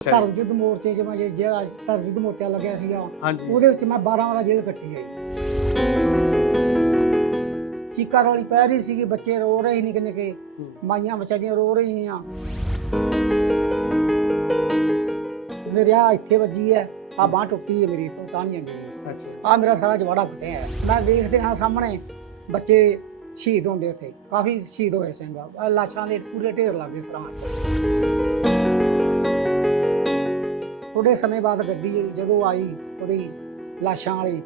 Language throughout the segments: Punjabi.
ਧਰਮ ਯੁੱਧ ਮੋਰਚੇ 'ਚ ਮੈਂ ਜੇ- ਜਿਹੜਾ ਧਰਮ ਯੁੱਧ ਮੋਰਚਾ ਲੱਗਿਆ ਸੀਗਾ ਹਾਂਜੀ। ਉਹਦੇ ਵਿੱਚ ਮੈਂ 12 ਵਾਰਾ ਜੇਲ੍ਹ ਕੱਟੀ ਜੀ। ਚੀਕਾ ਰੋਲੀ ਪੈ ਰਹੀ ਸੀਗੀ ਬੱਚੇ ਰੋ ਰਹੇ ਨਿੱਕੇ ਨਿੱਕੇ। ਮਾਈਆਂ ਵਿਚਾਰੀਆਂ ਰੋ ਰਹੀਆਂ। ਮੇਰੇ ਆ ਇੱਥੇ ਵੱਜੀ ਹੈ ਆ ਬਾਹ ਟੁੱਟੀ ਹੈ ਮੇਰੀ ਤੋਂ ਤਾਂ ਨਹੀਂ ਜਾਂਦੀ ਅੱਛਾ। ਆ ਮੇਰਾ ਸਾਰਾ ਜਵਾੜਾ ਫਟਿਆ ਹੈ ਮੈਂ ਵੇਖਦੇ ਹਾਂ ਸਾਹਮਣੇ ਬੱਚੇ ਸ਼ਹੀਦ ਹੁੰਦੇ ਉੱਥੇ। ਕਾਫੀ ਸ਼ਹੀਦ ਹੋਏ ਸਿੰਘ। ਲਾਸ਼ਾਂ ਦੇ ਪੂਰੇ ਢੇਰ ਲੱਗੇ ਸਰਾਂ 'ਚ। ਥੋੜੇ ਸਮੇਂ ਬਾਅਦ ਗੱਡੀ ਜਦੋਂ ਆਈ ਉਹਦੀ ਲਾਸ਼ਾਂ ਵਾਲੀ।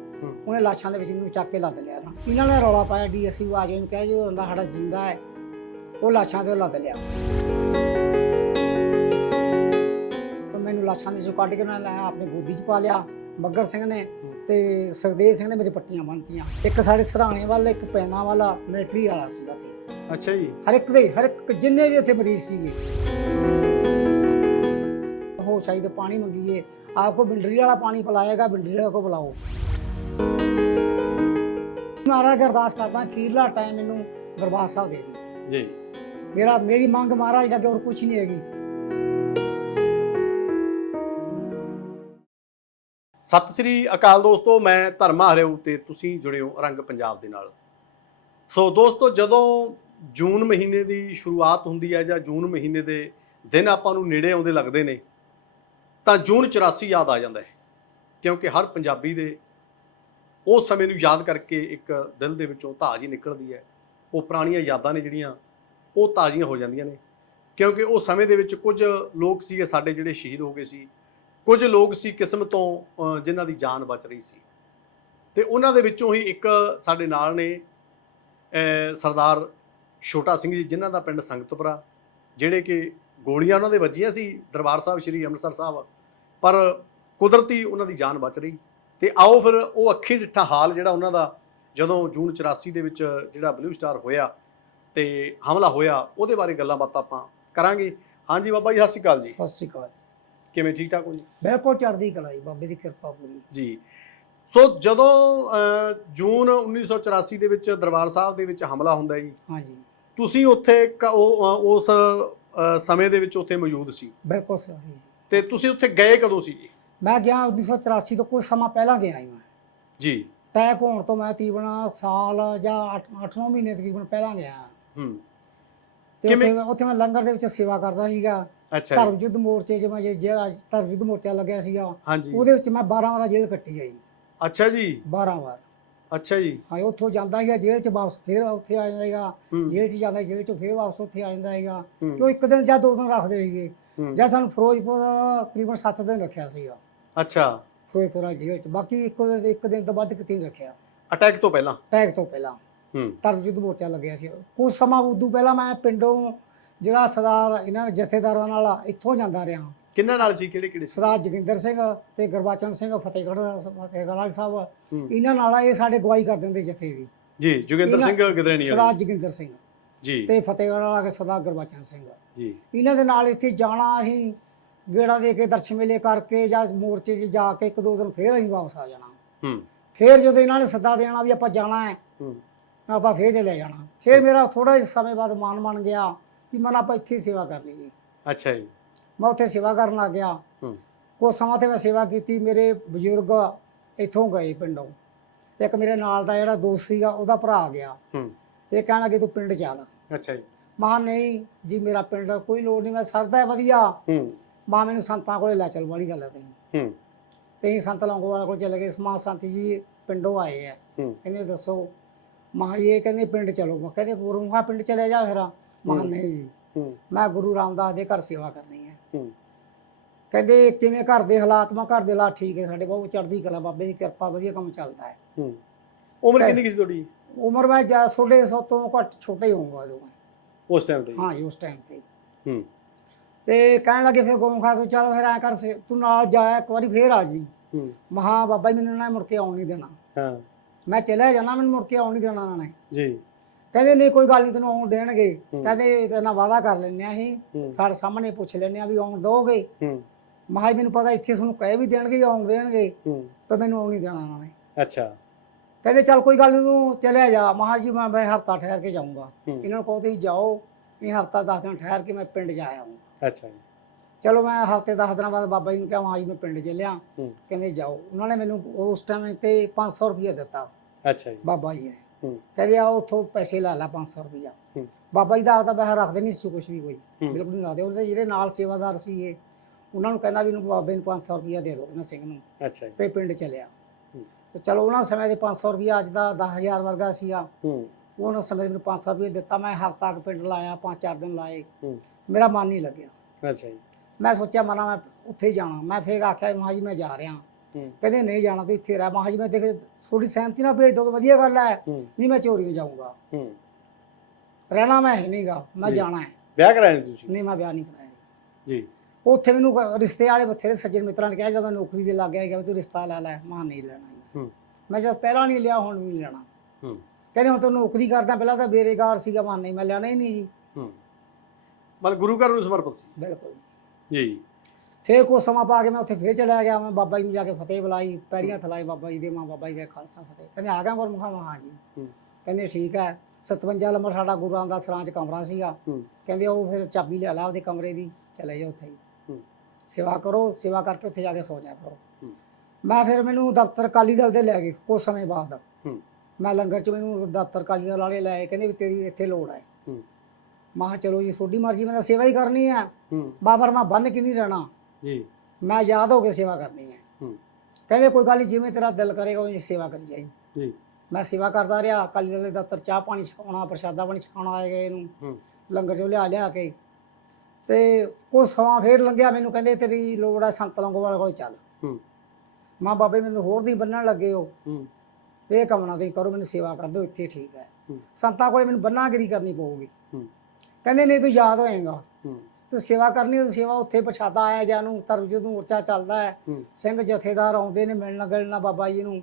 ਉਹਨੇ ਲਾਸ਼ਾਂ ਦੇ ਵਿੱਚ ਮੈਨੂੰ ਚੱਕ ਕੇ ਲੱਦ ਲਿਆ ਨਾ। ਇਹਨਾਂ ਨੇ ਰੌਲਾ ਪਾਇਆ ਡੀਐਸਸੀ ਆਜੋ ਨੂੰ ਕਹੇ ਜੋ ਬੰਦਾ ਸਾਡਾ ਜਿੰਦਾ ਹੈ। ਉਹ ਲਾਸ਼ਾਂ ਤੇ ਲੱਦ ਲਿਆ। ਮੈਨੂੰ ਲਾਸ਼ਾਂ ਦੇ ਚੋਂ ਕੱਢ ਕੇ ਉਹਨਾਂ ਨੇ ਆਪਣੇ ਗੋਦੀ 'ਚ ਪਾ ਲਿਆ ਮੱਗਰ ਸਿੰਘ ਨੇ। ਤੇ ਸੁਖਦੇਵ ਸਿੰਘ ਨੇ ਮੇਰੀ ਪੱਟੀਆਂ ਬੰਨਤੀਆਂ। ਇੱਕ ਸਾਡੇ ਸਰਾਣੇ ਵਾਲਾ ਇੱਕ ਪੈਨਾ ਵਾਲਾ ਮਿਲਟਰੀ ਵਾਲਾ ਸੀਗਾ ਤੇ। ਅੱਛਾ ਜੀ। ਹਰ ਇੱਕ ਦੇ ਹਰ ਇੱਕ ਜਿੰਨੇ ਵੀ ਉੱਥੇ ਮਰੀਜ਼ ਸੀਗੇ। ਸ਼ਾਇਦ ਪਾਣੀ ਮੰਗੀਏ ਆਪਕੋ ਬਿੰਡਰੀ ਵਾਲਾ ਪਾਣੀ ਪਿਲਾਏਗਾ ਬਿੰਡਰੀ ਵਾਲਾ ਕੋ ਬੁਲਾਓ ਮਹਾਰਾਜ ਅਰਦਾਸ ਕਰਦਾ ਅਖੀਰਲਾ ਟਾਈਮ ਮੈਨੂੰ ਦਰਬਾਰ ਸਾਹਿਬ ਦੇ ਦੀ ਜੀ। ਮੇਰਾ ਮੇਰੀ ਮੰਗ ਮਹਾਰਾਜ ਦਾ ਕਿ ਹੋਰ ਕੁਝ ਨਹੀਂ ਹੈਗੀ। ਸਤਿ ਸ੍ਰੀ ਅਕਾਲ ਦੋਸਤੋ ਮੈਂ ਧਰਮਾ ਹਰਿਓ ਤੇ ਤੁਸੀਂ ਜੁੜੇ ਹੋ ਰੰਗ ਪੰਜਾਬ ਦੇ ਨਾਲ। ਸੋ ਦੋਸਤੋ ਜਦੋਂ ਜੂਨ ਮਹੀਨੇ ਦੀ ਸ਼ੁਰੂਆਤ ਹੁੰਦੀ ਹੈ ਜਾਂ ਜੂਨ ਮਹੀਨੇ ਦੇ ਦਿਨ ਆਪਾਂ ਨੂੰ ਨੇੜੇ ਆਉਂਦੇ ਲੱਗਦੇ ਨੇ ਤਾਂ ਜੂਨ 84 ਯਾਦ ਆ ਜਾਂਦਾ ਹੈ, ਕਿਉਂਕਿ ਹਰ ਪੰਜਾਬੀ ਦੇ ਉਸ ਸਮੇਂ ਨੂੰ ਯਾਦ ਕਰਕੇ ਇੱਕ ਦਿਲ ਦੇ ਵਿੱਚੋਂ ਧਾਜ ਹੀ ਨਿਕਲਦੀ ਹੈ। ਉਹ ਪੁਰਾਣੀਆਂ ਯਾਦਾਂ ਨੇ ਜਿਹੜੀਆਂ, ਉਹ ਤਾਜ਼ੀਆਂ ਹੋ ਜਾਂਦੀਆਂ ਨੇ। ਕਿਉਂਕਿ ਉਹ ਸਮੇਂ ਦੇ ਵਿੱਚ ਕੁਝ ਲੋਕ ਸੀਗੇ ਸਾਡੇ ਜਿਹੜੇ ਸ਼ਹੀਦ ਹੋ ਗਏ ਸੀ। ਕੁਝ ਲੋਕ ਸੀ ਕਿਸਮ ਤੋਂ ਜਿਨ੍ਹਾਂ ਦੀ ਜਾਨ ਬਚ ਰਹੀ ਸੀ। ਤੇ ਉਹਨਾਂ ਦੇ ਵਿੱਚੋਂ ਹੀ ਇੱਕ ਸਾਡੇ ਨਾਲ ਨੇ ਸਰਦਾਰ ਛੋਟਾ ਸਿੰਘ ਜੀ, ਜਿਨ੍ਹਾਂ ਦਾ ਪਿੰਡ ਸੰਗਤਪੁਰਾ, ਜਿਹੜੇ ਕਿ ਗੋਲੀਆਂ ਉਹਨਾਂ ਦੇ ਵੱਜੀਆਂ ਸੀ ਦਰਬਾਰ ਸਾਹਿਬ, ਸ੍ਰੀ ਅੰਮ੍ਰਿਤਸਰ ਸਾਹਿਬ। ਪਰ ਕੁਦਰਤੀ ਉਹਨਾਂ ਦੀ ਜਾਨ ਬਚ ਰਹੀ। ਤੇ ਆਓ ਫਿਰ ਉਹ ਅੱਖੀ ਡਿੱਠਾ ਹਾਲ ਜਿਹੜਾ ਉਹਨਾਂ ਦਾ ਜਦੋਂ ਜੂਨ 84 ਦੇ ਵਿੱਚ ਜਿਹੜਾ ਬਲੂ ਸਟਾਰ ਹੋਇਆ ਤੇ ਹਮਲਾ ਹੋਇਆ ਉਹਦੇ ਬਾਰੇ ਗੱਲਾਂ ਬਾਤਾਂ ਆਪਾਂ ਕਰਾਂਗੇ। ਹਾਂਜੀ ਬਾਬਾ ਜੀ ਸਤਿ ਸ਼੍ਰੀ ਅਕਾਲ ਜੀ। ਸਤਿ ਸ਼੍ਰੀ ਅਕਾਲ ਕਿਵੇਂ ਠੀਕ ਠਾਕ ਹੋ ਜੀ? ਬਿਲਕੁਲ ਚੜ੍ਹਦੀ ਕਲਾ ਜੀ ਬਾਬੇ ਦੀ ਕਿਰਪਾ ਪੂਰੀ। ਜੀ। ਸੋ ਜਦੋਂ ਜੂਨ 1984 ਦੇ ਵਿੱਚ ਦਰਬਾਰ ਸਾਹਿਬ ਦੇ ਵਿੱਚ ਹਮਲਾ ਹੁੰਦਾ ਜੀ ਹਾਂਜੀ। ਤੁਸੀਂ ਉੱਥੇ ਉਸ ਸਮੇਂ ਦੇ ਵਿੱਚ ਉੱਥੇ ਮੌਜੂਦ ਸੀ? ਬਿਲਕੁਲ ਸਹੀ। ਤੇ ਤੁਸੀਂ ਉੱਥੇ ਗਏ ਕਦੋਂ ਸੀ ਜੀ? ਮੈਂ ਗਿਆ 1984 ਤੋਂ ਕੁਝ ਸਮਾਂ ਪਹਿਲਾਂ ਗਿਆ ਮੈਂ। ਜੀ। ਟੈਕ ਹੋਣ ਤੋਂ ਮੈਂ ਤਕਰੀਬਨ ਸਾਲ ਜਾਂ 8-9 ਮਹੀਨੇ ਤਕਰੀਬਨ ਪਹਿਲਾਂ ਗਿਆ। ਹੂੰ। ਤੇ ਕਿਵੇਂ? ਉੱਥੇ ਉੱਥੇ ਮੈਂ ਲੰਗਰ ਦੇ ਵਿੱਚ ਸੇਵਾ ਕਰਦਾ ਸੀਗਾ। ਅੱਛਾ ਧਰਮ ਜੀ। ਯੁੱਧ ਮੋਰਚੇ 'ਚ ਮੈਂ ਜੇ- ਜਿਹੜਾ ਧਰਮ ਯੁੱਧ ਮੋਰਚਾ ਲੱਗਿਆ ਸੀਗਾ ਹਾਂਜੀ। ਉਹਦੇ ਵਿੱਚ ਮੈਂ 12 ਵਾਰਾ ਜੇਲ੍ਹ ਕੱਟੀ ਹੈ ਜੀ। ਅੱਛਾ ਜੀ। 12 ਵਾਰ। ਅੱਛਾ ਜੀ। ਹਾਂ ਉੱਥੋਂ ਜਾਂਦਾ ਸੀਗਾ ਜੇਲ੍ਹ 'ਚ ਵਾਪਸ ਫਿਰ ਉੱਥੇ ਆ ਜਾਂਦਾ ਹੈਗਾ ਹੂੰ। ਜੇਲ੍ਹ 'ਚ ਜਾਂਦਾ ਜੇਲ੍ਹ 'ਚੋਂ ਫਿਰ ਵਾਪਸ ਉੱਥੇ ਆ ਜਾਂਦਾ ਹੈਗਾ ਹੂੰ, ਕਿਉਂ ਇੱਕ ਦਿਨ ਜਾਂ ਦੋ ਦਿਨ ਰੱਖਦੇ ਸੀਗੇ। ਹੂੰ, ਜਾਂ ਸਾਨੂੰ ਫਿਰੋਜ਼ਪੁਰ ਤਕਰੀਬਨ 7 ਦਿਨ ਰੱਖਿਆ ਸੀਗਾ। ਅੱਛਾ। ਫਿਰੋਜ਼ਪੁਰ ਜੇਲ੍ਹ 'ਚ। ਬਾਕੀ ਇੱਕ ਦਿਨ ਇੱਕ ਦਿਨ ਤੋਂ ਵੱਧ ਕਿਤੇ ਨਹੀਂ ਰੱਖਿਆ। ਅਟੈਕ ਤੋਂ ਪਹਿਲਾਂ? ਟੈਗ ਤੋਂ ਪਹਿਲਾਂ। ਹੂੰ। ਯੁੱਧ ਮੋਰਚਾ ਲੱਗਿਆ ਸੀ। ਕੁਝ ਸਮਾਂ ਉਦੋਂ ਪਹਿਲਾਂ ਮੈਂ ਪਿੰਡੋਂ ਜਿਹੜਾ ਸਰਦਾਰ ਇਹਨਾਂ ਜਥੇਦਾਰਾਂ ਨਾਲ ਇੱਥੋਂ ਜਾਂਦਾ ਰਿਹਾ। ਕਿੰਨਾਂ ਨਾਲ ਸੀ? ਕਿਹੜੇ ਕਿਹੜੇ ਸਰਦਾਰ ਜੋਗਿੰਦਰ ਸਿੰਘ ਤੇ ਗੁਰਬਚਨ ਸਿੰਘ ਫਤਿਹਗੜ੍ਹ ਫਤਿਹਗੜ੍ਹ ਸਾਹਿਬ। ਇਹਨਾਂ ਨਾਲ ਇਹ ਸਾਡੇ ਗਵਾਹੀ ਕਰ ਦਿੰਦੇ ਜਥੇ ਦੀ। ਜੀ ਜੋਗਿੰਦਰ ਸਿੰਘ ਗਦਰੇਣੀ ਸਰਦਾਰ ਜੋਗਿੰਦਰ ਸਿੰਘ। ਜੀ। ਤੇ ਫਤਿਹਗੜ੍ਹ ਵਾਲਾ ਸਰਦਾਰ ਗੁਰਬਚਨ ਸਿੰਘ। ਜੀ। ਇਹਨਾਂ ਦੇ ਨਾਲ ਇੱਥੇ ਜਾਣਾ ਅਸੀਂ ਗੇੜਾ ਦੇ ਕੇ ਦਰਸ਼ਨ ਮੇਲੇ ਕਰਕੇ ਜਾਂ ਮੋਰਚੇ 'ਚ ਜਾ ਕੇ ਇੱਕ ਦੋ ਦਿਨ ਫੇਰ ਅਸੀਂ ਵਾਪਸ ਆ ਜਾਣਾ। ਹੂੰ। ਫੇਰ ਜਦੋਂ ਇਹਨਾਂ ਨੇ ਸੱਦਾ ਦੇਣਾ ਵੀ ਆਪਾਂ ਜਾਣਾ ਹੈ ਹੂੰ। ਆਪਾਂ ਫੇਰ ਚਲੇ ਜਾਣਾ। ਫੇਰ ਮੇਰਾ ਥੋੜਾ ਜਿਹਾ ਸਮੇਂ ਬਾਅਦ ਮਾਨ ਬਣ ਗਿਆ ਕਿ ਮਨ ਆਪਾਂ ਇੱਥੇ ਹੀ ਸੇਵਾ ਕਰ ਲਈਏ। ਅੱਛਾ ਜੀ। ਮੈਂ ਉੱਥੇ ਸੇਵਾ ਕਰਨ ਲੱਗ ਗਿਆ। ਹੂੰ। ਕੁਝ ਸਮਾਂ ਤੇ ਮੈਂ ਸੇਵਾ ਕੀਤੀ ਮੇਰੇ ਬਜ਼ੁਰਗ ਇੱਥੋਂ ਗਏ ਪਿੰਡੋਂ। ਇੱਕ ਮੇਰੇ ਨਾਲ ਦਾ ਜਿਹੜਾ ਦੋਸਤ ਸੀਗਾ ਉਹਦਾ ਭਰਾ ਆ ਗਿਆ। ਹੂੰ। ਇਹ ਕਹਿਣ ਲੱਗੇ ਤੂੰ ਪਿੰਡ ਚੱਲ। ਅੱਛਾ ਜੀ। ਮਾਂ ਨਹੀਂ ਜੀ ਮੇਰਾ ਪਿੰਡ ਕੋਈ ਲੋੜ ਨਹੀਂ ਮੈਂ ਸਰਦਾ ਹੈ ਵਧੀਆ। ਹੂੰ। ਮਾਂ ਮੈਨੂੰ ਸੰਤਾਂ ਕੋਲੇ ਲੈ ਚੱਲ ਵਾਲੀ ਗੱਲ ਹੈ ਤੇ ਹੂੰ। ਤੇ ਅਸੀਂ ਸੰਤ ਲੰਗੋਵਾਲ ਕੋਲ ਚਲੇ ਗਏ ਮਾਂ ਸੰਤ ਜੀ ਪਿੰਡੋਂ ਆਏ ਆ। ਕਹਿੰਦੇ ਦੱਸੋ ਮਾਂ ਇਹ ਕਹਿੰਦੇ ਪਿੰਡ ਚਲੋ ਮੈਂ ਕਹਿੰਦੇ ਗੁਰੂ ਮਾ ਪਿੰਡ ਚਲੇ ਜਾ ਫਿਰ। ਮਾਂ। ਨਹੀਂ। ਜੀ ਹੂੰ। ਮੈਂ ਗੁਰੂ ਰਾਮਦਾਸ ਦੇ ਘਰ ਸੇਵਾ ਕਰਨੀ ਹੈ। ਹੂੰ। ਕਹਿੰਦੇ ਕਿਵੇਂ ਘਰ ਦੇ ਹਾਲਾਤ ਮੈਂ ਘਰ ਦੇ ਹਾਲਾਤ ਠੀਕ ਹੈ ਸਾਡੇ ਬਹੁਤ ਚੜ੍ਹਦੀ ਕਲਾ ਬਾਬੇ ਦੀ ਕਿਰਪਾ ਵਧੀਆ ਕੰਮ ਚੱਲਦਾ ਹੈ। ਹੂੰ। ਉਮਰ ਕਿੰਨੀ ਕੁ ਸੀ ਤੁਹਾਡੀ? ਉਮਰ ਮੈਂ ਜਾ ਛੋਟੇ ਸੌ ਤੋਂ ਘੱਟ ਛੋਟਾ ਹੋਊਗਾ ਉਦੋਂ ਮੈਂ। ਉਸ ਟਾਈਮ ਤੇ ਜੀ? ਹਾਂ ਜੀ ਉਸ ਟਾਈਮ ਤੇ ਹੂੰ। ਤੇ ਕਹਿਣ ਲੱਗੇ ਫਿਰ ਗੁਰੂ ਖਾਸ ਚੱਲ ਫਿਰ ਐ ਕਰ ਸੇ- ਤੂੰ ਨਾਲ ਜਾ ਇੱਕ ਵਾਰੀ ਫੇਰ ਆ ਜੀ। ਹੂੰ। ਮਹਾ ਬਾਬਾ ਜੀ ਮੈਨੂੰ ਨਾ ਮੁੜ ਕੇ ਆਉਣ ਨਹੀਂ ਦੇਣਾ। ਹਾਂ। ਮੈਂ ਚਲਿਆ ਜਾਣਾ ਮੈਨੂੰ ਮੁੜ ਕੇ ਆਉਣ ਨਹੀਂ ਦੇਣਾ ਉਹਨਾਂ ਨੇ। ਜੀ। ਕਹਿੰਦੇ ਨਹੀਂ ਕੋਈ ਗੱਲ ਨਹੀਂ ਤੈਨੂੰ ਆਉਣ ਦੇਣਗੇ। ਹੂੰ। ਕਹਿੰਦੇ ਤੇਰੇ ਨਾਲ ਵਾਅਦਾ ਕਰ ਲੈਂਦੇ ਆ ਅਸੀਂ। ਹੂੰ। ਸਾਡੇ ਸਾਹਮਣੇ ਪੁੱਛ ਲੈਂਦੇ ਆ ਵੀ ਆਉਣ ਦੋਗੇ? ਹੂੰ। ਮਹਾ ਜੀ ਮੈਨੂੰ ਪਤਾ ਇੱਥੇ ਤੁਹਾਨੂੰ ਕਹਿ ਵੀ ਦੇਣਗੇ ਜਾਂ ਆਉਣ ਦੇਣਗੇ। ਹੂੰ। ਪਰ ਮੈਨੂੰ ਆਉਣ ਨਹੀਂ ਦੇਣਾ ਉਹਨਾਂ ਨੇ। ਅੱਛਾ। ਕਹਿੰਦੇ ਚੱਲ ਕੋਈ ਗੱਲ ਨਹੀਂ ਤੂੰ ਚਲਿਆ ਜਾ। ਮਹਾ ਜੀ ਮੈਂ ਮੈਂ ਹਫਤਾ ਠਹਿਰ ਕੇ ਜਾਊਂਗਾ। ਇਹਨਾਂ ਨੂੰ ਕਹੋ ਤੁਸੀਂ ਜਾਓ ਇਹ ਹਫਤਾ ਦਸ ਦਿਨ ਠਹਿਰ ਕੇ ਮੈਂ ਪਿੰਡ ਜਾ ਆਉਂਗਾ ਅੱਛਾ ਜੀ। ਚਲੋ ਮੈਂ ਹਫ਼ਤੇ 10 ਦਿਨਾਂ ਬਾਅਦ ਬਾਬਾ ਜੀ ਨੂੰ ਕਿਹਾ ਹਾਂ ਜੀ ਮੈਂ ਪਿੰਡ ਚੱਲਿਆ। ਕਹਿੰਦੇ ਜਾਓ। ਉਹਨਾਂ ਨੇ ਮੈਨੂੰ ਉਸ ਟਾਈਮ ਤੇ 500 ਰੁਪਏ ਦਿੱਤਾ। ਅੱਛਾ ਜੀ। ਬਾਬਾ ਜੀ ਨੇ। ਕਹਿੰਦੇ ਆ ਉੱਥੋਂ ਪੈਸੇ ਲੈ ਲੈ 500 ਰੁਪਇਆ ਹੂੰ। ਬਾਬਾ ਜੀ ਦਾ ਆਪਦਾ ਪੈਸਾ ਰੱਖਦੇ ਨਹੀਂ ਸੀ ਕੁਝ ਵੀ ਕੋਈ। ਬਿਲਕੁਲ ਨਹੀਂ ਰੱਖਦੇ। ਉਹਦੇ ਜਿਹੜੇ ਨਾਲ ਸੇਵਾਦਾਰ ਸੀ ਇਹ ਉਹਨਾਂ ਨੂੰ ਕਹਿੰਦਾ ਵੀ ਇਹਨੂੰ ਬਾਬੇ ਨੂੰ 500 ਰੁਪਇਆ ਦੇ ਦਿਓ ਕਹਿੰਦਾ ਸਿੰਘ ਨੂੰ। ਅੱਛਾ ਜੀ। ਤੇ ਪਿੰਡ ਚੱਲਿਆ। ਤੇ ਚਲੋ ਉਹਨਾਂ ਸਮੇਂ ਦੇ 500 ਰੁਪਇਆ ਅੱਜ ਦਾ 10000 ਵਰਗਾ ਸੀਗਾ। ਹੂੰ। ਉਹਨਾਂ ਸਮੇਂ ਦੇ ਮੈਨੂੰ 500 ਰੁਪਏ ਦਿੱਤਾ ਮੈਂ ਹਫ਼ਤਾ ਕੁ ਪਿੰਡ ਲਾਇਆ ਪੰਜ ਚਾਰ ਦਿਨ ਲਾਏ। ਹੂੰ। ਮੇਰਾ ਮਨ ਨਹੀਂ ਲੱਗਿਆ। ਅੱਛਾ ਜੀ। ਮੈਂ ਸੋਚਿਆ ਮਨਾ ਮੈਂ ਉੱਥੇ ਹੀ ਜਾਣਾ। ਮੈਂ ਫੇਰ ਆਖਿਆ ਮਹਾਂ ਜੀ ਮੈਂ ਜਾ ਰਿਹਾ। ਹੂੰ। ਕਹਿੰਦੇ ਨਹੀਂ ਜਾਣਾ ਤੇ ਇੱਥੇ ਰਹਿ। ਮਹਾਂ ਜੀ ਮੈਂ ਦੇਖ ਥੋੜੀ ਸਹਿਮਤੀ ਨਾਲ ਭੇਜ ਦੋਗੇ ਵਧੀਆ ਗੱਲ ਹੈ। ਹੂੰ। ਨਹੀਂ ਮੈਂ ਚੋਰੀਆਂ ਜਾਊਂਗਾ। ਹੂੰ। ਰਹਿਣਾ ਮੈਂ ਹੈ ਨਹੀਂਗਾ ਮੈਂ ਜੀ। ਜਾਣਾ ਹੈ। ਵਿਆਹ ਕਰਾਇਆ ਨੀ ਤੁਸੀਂ? ਨਹੀਂ ਮੈਂ ਵਿਆਹ ਨਹੀਂ ਕਰਾਇਆ ਜੀ। ਉੱਥੇ ਮੈਨੂੰ ਕ- ਰਿਸ਼ਤੇ ਵਾਲੇ ਬਥੇਰੇ ਸੱਜਣ ਮਿੱਤਰਾਂ ਨੇ ਕਿਹਾ ਜਦੋਂ ਮੈਂ ਨੌਕਰੀ ਦੇ ਲੱਗ ਗਿਆ ਕਿ ਤੂੰ ਰਿਸ਼ਤਾ ਲੈ ਲੈ ਮਾਂ ਨਹੀਂ ਲੈਣਾ ਜੀ। ਹੂੰ। ਮੈਂ ਜਦ ਪਹਿਲਾਂ ਨਹੀਂ ਲਿਆ ਹੁਣ ਵੀ ਨਹੀਂ ਲੈਣਾ। ਹੂੰ। ਕਹਿੰਦੇ ਹੁਣ ਤੂੰ ਨੌਕਰੀ ਕਰਦਾ ਪਹਿਲਾਂ ਤਾਂ ਬੇਰੁਜ਼ਗਾਰ ਸੀਗਾ ਮਾਂ ਨਹੀਂ ਮੈਂ ਲੈਣਾ ਹੀ ਨਹੀਂ ਜੀ। ਹੂੰ। ਮਤਲਬ ਗੁਰੂ ਘਰ ਨੂੰ ਸਮਰਪਿਤ ਸੀ। ਬਿਲਕੁਲ ਜੀ। ਫੇਰ ਕੁਛ ਸਮਾਂ ਪਾ ਕੇ ਮੈਂ ਉੱਥੇ ਫੇਰ ਚਲਿਆ ਗਿਆ ਮੈਂ ਬਾਬਾ ਜੀ ਨੂੰ ਜਾ ਕੇ ਫਤਿਹ ਬੁਲਾਈ ਪੈਰੀਆਂ ਥਲਾਈ ਬਾਬਾ ਜੀ ਦੇ ਮਾਂ ਬਾਬਾ ਜੀ ਦੇ ਖਾਲਸਾ ਫਤਿਹ। ਕਹਿੰਦੇ ਆ ਗਿਆ ਗੁਰਮੁਖਾ ਮੈਂ ਹਾਂ ਜੀ। ਕਹਿੰਦੇ ਠੀਕ ਹੈ 57 ਨੰਬਰ ਸਾਡਾ ਗੁਰੂ ਰਾਮਦਾਸ ਸਰਾਂ ਚ ਕਮਰਾ ਸੀਗਾ। ਕਹਿੰਦੇ ਉਹ ਫਿਰ ਚਾਬੀ ਲਿਆ ਲਾ ਉਹਦੇ ਕਮਰੇ ਦੀ ਚਲੇ ਜਾ ਉੱਥੇ ਹੀ। ਸੇਵਾ ਕਰੋ ਸੇਵਾ ਕਰਕੇ ਉੱਥੇ ਜਾ ਕੇ ਸੌ ਜਾ ਕਰੋ। ਮੈਂ ਫਿਰ ਮੈਨੂੰ ਦਫ਼ਤਰ ਕਾਲੀ ਦਲ ਦੇ ਲੈ ਗਏ ਕੁਝ ਸਮੇਂ ਬਾਅਦ। ਹੂੰ। ਮੈਂ ਲੰਗਰ ਚ ਮੈਨੂੰ ਦਫ਼ਤਰ ਕਾਲੀ ਦਲ ਵਾਲੇ ਲੈ ਆਏ ਕਹਿੰਦੇ ਵੀ ਤੇਰੀ ਇੱਥੇ ਲੋੜ ਹੈ। ਹੂੰ। ਮੈਂ ਕਿਹਾ ਚਲੋ ਜੀ ਤੁਹਾਡੀ ਮਰਜ਼ੀ ਮੈਂ ਤਾਂ ਸੇਵਾ ਹੀ ਕਰਨੀ ਹੈ। ਹੂੰ। ਬਾਬਰ ਮੈਂ ਬੰਨ ਕੇ ਨਹੀਂ ਰਹਿਣਾ? ਜੀ। ਮੈਂ ਯਾਦ ਹੋ ਕੇ ਸੇਵਾ ਕਰਨੀ ਹੈ। ਹੂੰ। ਕਹਿੰਦੇ ਕੋਈ ਗੱਲ ਨਹੀਂ ਜਿਵੇਂ ਤੇਰਾ ਦਿਲ ਕਰੇਗਾ ਉਹ ਸੇਵਾ ਕਰੀ ਜਾਈ। ਜੀ। ਮੈਂ ਸੇਵਾ ਕਰਦਾ ਰਿਹਾ ਕਾਲੀ ਦਲ ਦੇ ਦਫ਼ਤਰ ਚਾਹ ਪਾਣੀ ਛਕਾਉਣਾ ਪ੍ਰਸ਼ਾਦਾ ਪਾਣੀ ਛਕਾਉਣਾ ਆਏ ਗਏ ਇਹਨੂੰ। ਹੂੰ। ਲੰਗਰ ਚੋਂ ਲਿਆ ਲਿਆ ਕੇ। ਤੇ ਕੁਛ ਸਮਾਂ ਫੇਰ ਲੰਘਿਆ ਮੈਨੂੰ ਕਹਿੰਦੇ ਤੇਰੀ ਲੋੜ ਹੈ ਸੰਤ ਲੰਗੋਵਾਲ ਕੋਲ ਚੱਲ। ਹੂੰ। ਮਾਂ ਬਾਬੇ ਮੈਨੂੰ ਹੋਰ ਦੀ ਬੰਨਣ ਲੱਗੇ ਹੋ। ਹੂੰ। ਇਹ ਕੰਮ ਨਾ ਤੁਸੀਂ ਕਰੋ ਮੈਨੂੰ ਸੇਵਾ ਕਰ ਦਿਓ ਇੱਥੇ ਠੀਕ ਹੈ। ਹੂੰ। ਸੰਤਾਂ ਕੋਲੇ ਮੈਨੂੰ ਬੰਨਾਗਿਰੀ ਕਰਨੀ ਪਊਗੀ। ਹੂੰ। ਕਹਿੰਦੇ ਨਹੀਂ ਤੂੰ ਯਾਦ ਹੋਏਗਾ। ਹੂੰ। ਤੂੰ ਸੇਵਾ ਕਰਨੀ ਤਾਂ ਸੇਵਾ ਉੱਥੇ ਪ੍ਰਸ਼ਾਦਾ ਆਇਆ ਗਿਆ ਨੂੰ ਤਰ ਜਦੋਂ ਮੋਰਚਾ ਚੱਲਦਾ ਹੈ। ਹੂੰ। ਸਿੰਘ ਜਥੇਦਾਰ ਆਉਂਦੇ ਨੇ ਮਿਲਣ ਗਿਲਣਾ ਬਾਬਾ ਜੀ ਨੂੰ।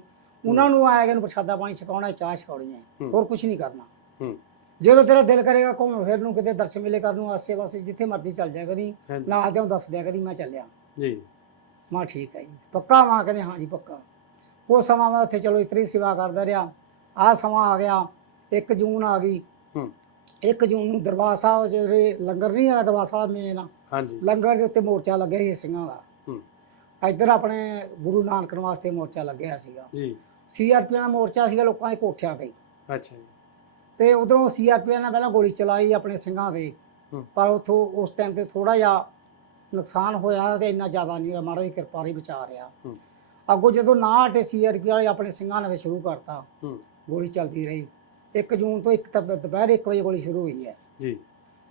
ਉਹਨਾਂ ਨੂੰ ਆਇਆ ਗਿਆ ਨੂੰ ਪ੍ਰਸ਼ਾਦਾ ਪਾਣੀ ਛਕਾਉਣਾ ਚਾਹ ਛਕਾਉਣੀ ਹੈ। ਹੂੰ। ਹੋਰ ਕੁਝ ਨਹੀਂ ਕਰਨਾ। ਹੂੰ। ਜਦੋਂ ਤੇਰਾ ਦਿਲ ਕਰੇਗਾ ਘੁੰਮ ਫਿਰ ਨੂੰ ਕਿਤੇ ਦਰਸ਼ਨ ਮੇਲੇ ਕਰਨ ਨੂੰ ਆਸੇ ਪਾਸੇ ਜਿੱਥੇ ਮਰਜ਼ੀ ਚੱਲ ਜਾ ਕਰੀ। ਹਾਂਜੀ। ਨਾਲ ਦਿਆਂ ਦੱਸ ਦਿਆ ਕਰੀ ਮੈਂ ਚੱਲਿਆ। ਜੀ। ਮਾਂ ਠੀਕ ਹੈ ਜੀ। ਪੱਕਾ ਮਾਂ ਕਹਿੰਦੇ ਹਾਂ ਜੀ ਪੱਕਾ। ਉਹ ਸਮਾਂ ਮੈਂ ਉੱਥੇ ਚਲੋ ਇਤਰੀ ਸੇਵਾ ਕਰਦਾ ਰਿਹਾ। ਆਹ ਸਮਾਂ ਆ ਗਿਆ 1 ਜੂਨ ਆ ਗਈ। ਹੂੰ। 1 ਜੂਨ ਨੂੰ ਦਰਬਾਰ ਸਾਹਿਬ ਜਿਹੜੇ ਲੰਗਰ ਨਹੀਂ ਹੈਗਾ ਦਰਬਾਰ ਸਾਹਿਬ ਮੇਨ ਹਾਂਜੀ। ਲੰਗਰ ਦੇ ਉੱਤੇ ਮੋਰਚਾ ਲੱਗਿਆ ਸੀ ਸਿੰਘਾਂ ਦਾ। ਹੂੰ। ਇੱਧਰ ਆਪਣੇ ਗੁਰੂ ਨਾਨਕ ਵਾਸਤੇ ਮੋਰਚਾ ਲੱਗਿਆ ਸੀਗਾ। ਜੀ। ਸੀਆਰਪੀ ਦਾ ਮੋਰਚਾ ਸੀਗਾ ਲੋਕਾਂ ਦੇ ਕੋਠਿਆਂ ਤੇ। ਅੱਛਾ ਜੀ। ਤੇ ਉਧਰੋਂ ਸੀਆਰਪੀ ਨੇ ਪਹਿਲਾਂ ਗੋਲੀ ਚਲਾਈ ਆਪਣੇ ਸਿੰਘਾਂ ਤੇ। ਪਰ ਉਥੋਂ ਉਸ ਟਾਈਮ ਤੇ ਥੋੜਾ ਜਿਹਾ ਨੁਕਸਾਨ ਹੋਇਆ ਤੇ ਇੰਨਾ ਜ਼ਿਆਦਾ ਨਹੀਂ ਹੋਇਆ ਮਹਾਰਾਜ ਦੀ ਕਿਰਪਾ ਹੀ ਬਚਾ ਰਿਹਾ। ਹੂੰ। ਅੱਗੋਂ ਜਦੋਂ ਨਾ ਹਟੇ ਸੀਆਰਪੀ ਵਾਲੇ ਆਪਣੇ ਸਿੰਘਾਂ ਨੇ ਫਿਰ ਸ਼ੁਰੂ ਕਰਤਾ ਹੂੰ। ਗੋਲੀ ਚੱਲਦੀ ਰਹੀ। 1 ਜੂਨ ਤੋਂ ਇੱਕ ਤੱਕ ਦੁਪਹਿਰ 1 ਵਜੇ ਗੋਲੀ ਸ਼ੁਰੂ ਹੋਈ ਹੈ। ਜੀ।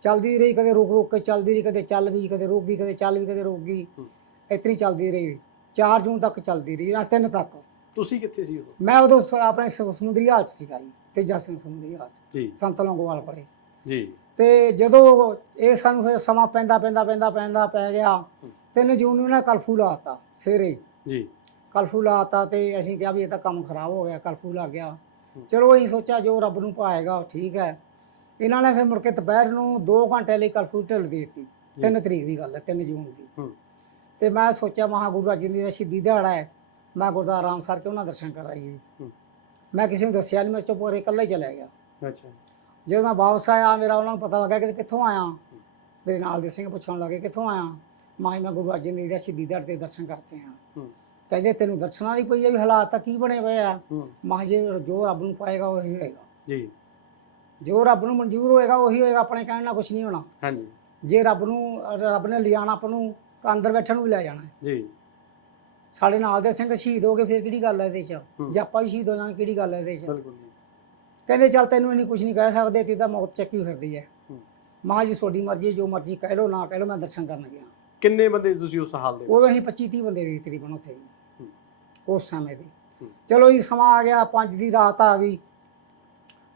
ਚੱਲਦੀ ਰਹੀ ਕਦੇ ਰੁਕ ਰੁਕ ਕੇ ਚੱਲਦੀ ਰਹੀ ਕਦੇ ਚੱਲ ਵੀ ਕਦੇ ਰੁਕ ਗਈ ਕਦੇ ਚੱਲ ਵੀ ਕਦੇ ਰੁਕ ਗਈ। ਹੂੰ। ਇਤਨੀ ਚੱਲਦੀ ਰਹੀ। 4 ਜੂਨ ਤੱਕ ਚੱਲਦੀ ਰਹੀ ਜਾਂ 3 ਤੱਕ। ਤੁਸੀਂ ਕਿੱਥੇ ਸੀ ਉਦੋਂ? ਮੈਂ ਉਦੋਂ ਸ- ਆਪਣੇ ਸ- ਸਮੁੰਦਰੀ ਹਾਲਤ ਸੀਗਾ ਜੀ ਤੇਜਾ ਸਿੰਘ ਸਮੁੰਦਰੀ ਹਾਲਤ ਜੀ। ਸੰਤ ਲੌਂਗੋਵਾਲ ਕੋਲੇ। ਜੀ। ਤੇ ਜਦੋਂ ਇਹ ਸਾਨੂੰ ਫਿਰ ਸਮਾਂ ਪੈਂਦਾ ਪੈਂਦਾ ਪੈਂਦਾ ਪੈਂਦਾ ਪੈ ਗਿਆ 3 ਜੂਨ ਨੂੰ ਨਾ ਕਰਫਿਊ ਲਾਤਾ ਸਵੇਰੇ ਜੀ। ਕਰਫਿਊ ਲਾਤਾ ਤੇ ਅਸੀਂ ਕਿਹਾ ਵੀ ਇਹ ਤਾਂ ਕੰਮ ਖਰਾਬ ਹੋ ਗਿਆ ਕਰਫਿਊ ਲੱਗ ਗਿਆ। ਚਲੋ ਅਸੀਂ ਸੋਚਿਆ ਜੋ ਰੱਬ ਨੂੰ ਪਾਏਗਾ ਠੀਕ ਹੈ। ਇਹਨਾਂ ਨੇ ਫਿਰ ਮੁੜ ਕੇ ਦੁਪਹਿਰ ਨੂੰ 2 ਘੰਟੇ ਲਈ ਕਰਫਿਊ ਢਿੱਲ ਦੇ ਦਿੱਤੀ 3 ਤਰੀਕ ਦੀ ਗੱਲ ਹੈ 3 ਜੂਨ ਦੀ। ਤੇ ਮੈਂ ਸੋਚਿਆ ਮਹਾ ਗੁਰੂ ਅਰਜਨ ਦੇਵ ਦਾ ਸ਼ਹੀਦੀ ਦਿਹਾੜਾ ਹੈ। ਮੈਂ ਗੁਰਦੁਆਰਾ ਰਾਮਸਰ ਕੇ ਉਹਨਾਂ ਦਰਸ਼ਨ ਕਰਾਈਏ। ਮੈਂ ਕਿਸੇ ਨੂੰ ਦੱਸਿਆ ਨਹੀਂ ਮੈਂ ਚੁੱਪ ਕਰਕੇ ਇਕੱਲਾ ਹੀ ਚਲਾ ਗਿਆ। ਅੱਛਾ। ਜਦੋਂ ਮੈਂ ਵਾਪਸ ਆਇਆ ਮੇਰਾ ਉਹਨਾਂ ਨੂੰ ਪਤਾ ਲੱਗਾ ਕਿ ਕਿੱਥੋਂ ਆਇਆ। ਮੇਰੇ ਨਾਲ ਦੇ ਸਿੰਘ ਪੁੱਛਣ ਲੱਗੇ ਕਿੱਥੋਂ ਆਇਆ? ਮਾਂ ਮੈਂ ਗੁਰੂ ਅਰਜਨ ਦੇਵ ਦਾ ਸ਼ਹੀਦੀ ਦਿਹਾੜੇ ਤੇ ਦਰਸ਼ਨ ਕਰਕੇ ਹੂੰ। ਕਹਿੰਦੇ ਤੈਨੂੰ ਦਰਸ਼ਨਾਂ ਦੀ ਪਈ ਆ ਵੀ ਹਾਲਾਤ ਤਾਂ ਕੀ ਬਣੇ ਹੋਏ ਆ? ਮਾਂ ਜੇ ਜੋ ਰੱਬ ਨੂੰ ਪਾਏਗਾ ਉਹੀ ਹੋਏਗਾ। ਜੀ। ਜੋ ਰੱਬ ਨੂੰ ਮਨਜ਼ੂਰ ਹੋਏਗਾ ਉਹੀ ਹੋਏਗਾ ਆਪਣੇ ਕਹਿਣ ਨਾਲ ਕੁਝ ਨਹੀਂ ਹੋਣਾ। ਹਾਂਜੀ। ਜੇ ਰੱਬ ਨੂੰ ਰੱਬ ਨੇ ਲਿਆਣਾ ਆਪਾਂ ਨੂੰ ਅੰਦਰ ਬੈਠਣ ਨੂੰ ਵੀ ਲੈ ਜਾਣਾ। ਜੀ। ਸਾਡੇ ਨਾਲ ਦੇ ਸਿੰਘ ਸ਼ਹੀਦ ਹੋ ਗਏ ਫਿਰ ਕਿਹੜੀ ਗੱਲ ਹੈ ਇਹਦੇ 'ਚ। ਜੇ ਆਪਾਂ ਵੀ ਸ਼ਹੀਦ ਹੋ ਜਾਵਾਂਗੇ ਕਿਹੜੀ ਗੱਲ ਹੈ ਇਹਦੇ 'ਚ? ਬਿਲਕੁਲ ਕਹਿੰਦੇ ਚੱਲ ਤੈਨੂੰ ਇੰਨੀ ਕੁਝ ਨਹੀਂ ਕਹਿ ਸਕਦੇ ਤੀ ਤਾਂ ਮੌਤ ਚੱਕੀ ਫਿਰਦੀ ਹੈ। ਮਾਂ ਜੀ ਤੁਹਾਡੀ ਮਰਜ਼ੀ ਜੋ ਮਰਜ਼ੀ ਕਹਿ ਲਓ ਨਾ ਕਹਿ ਲਓ ਮੈਂ ਦਰਸ਼ਨ ਕਰਨ ਗਿਆ। ਕਿੰਨੇ ਬੰਦੇ ਤੁਸੀਂ ਉਸ ਹਾਲ ਦੇ ਵਿੱਚ? ਉਦੋਂ ਅਸੀਂ 25 30 ਬੰਦੇ ਦੀ ਤਕਰੀਬਨ ਉੱਥੇ ਜੀ। ਹੂੰ। ਉਸ ਸਮੇਂ ਦੇ। ਹੂੰ। ਚਲੋ ਜੀ ਸਮਾਂ ਆ ਗਿਆ 5 ਦੀ ਰਾਤ ਆ ਗਈ।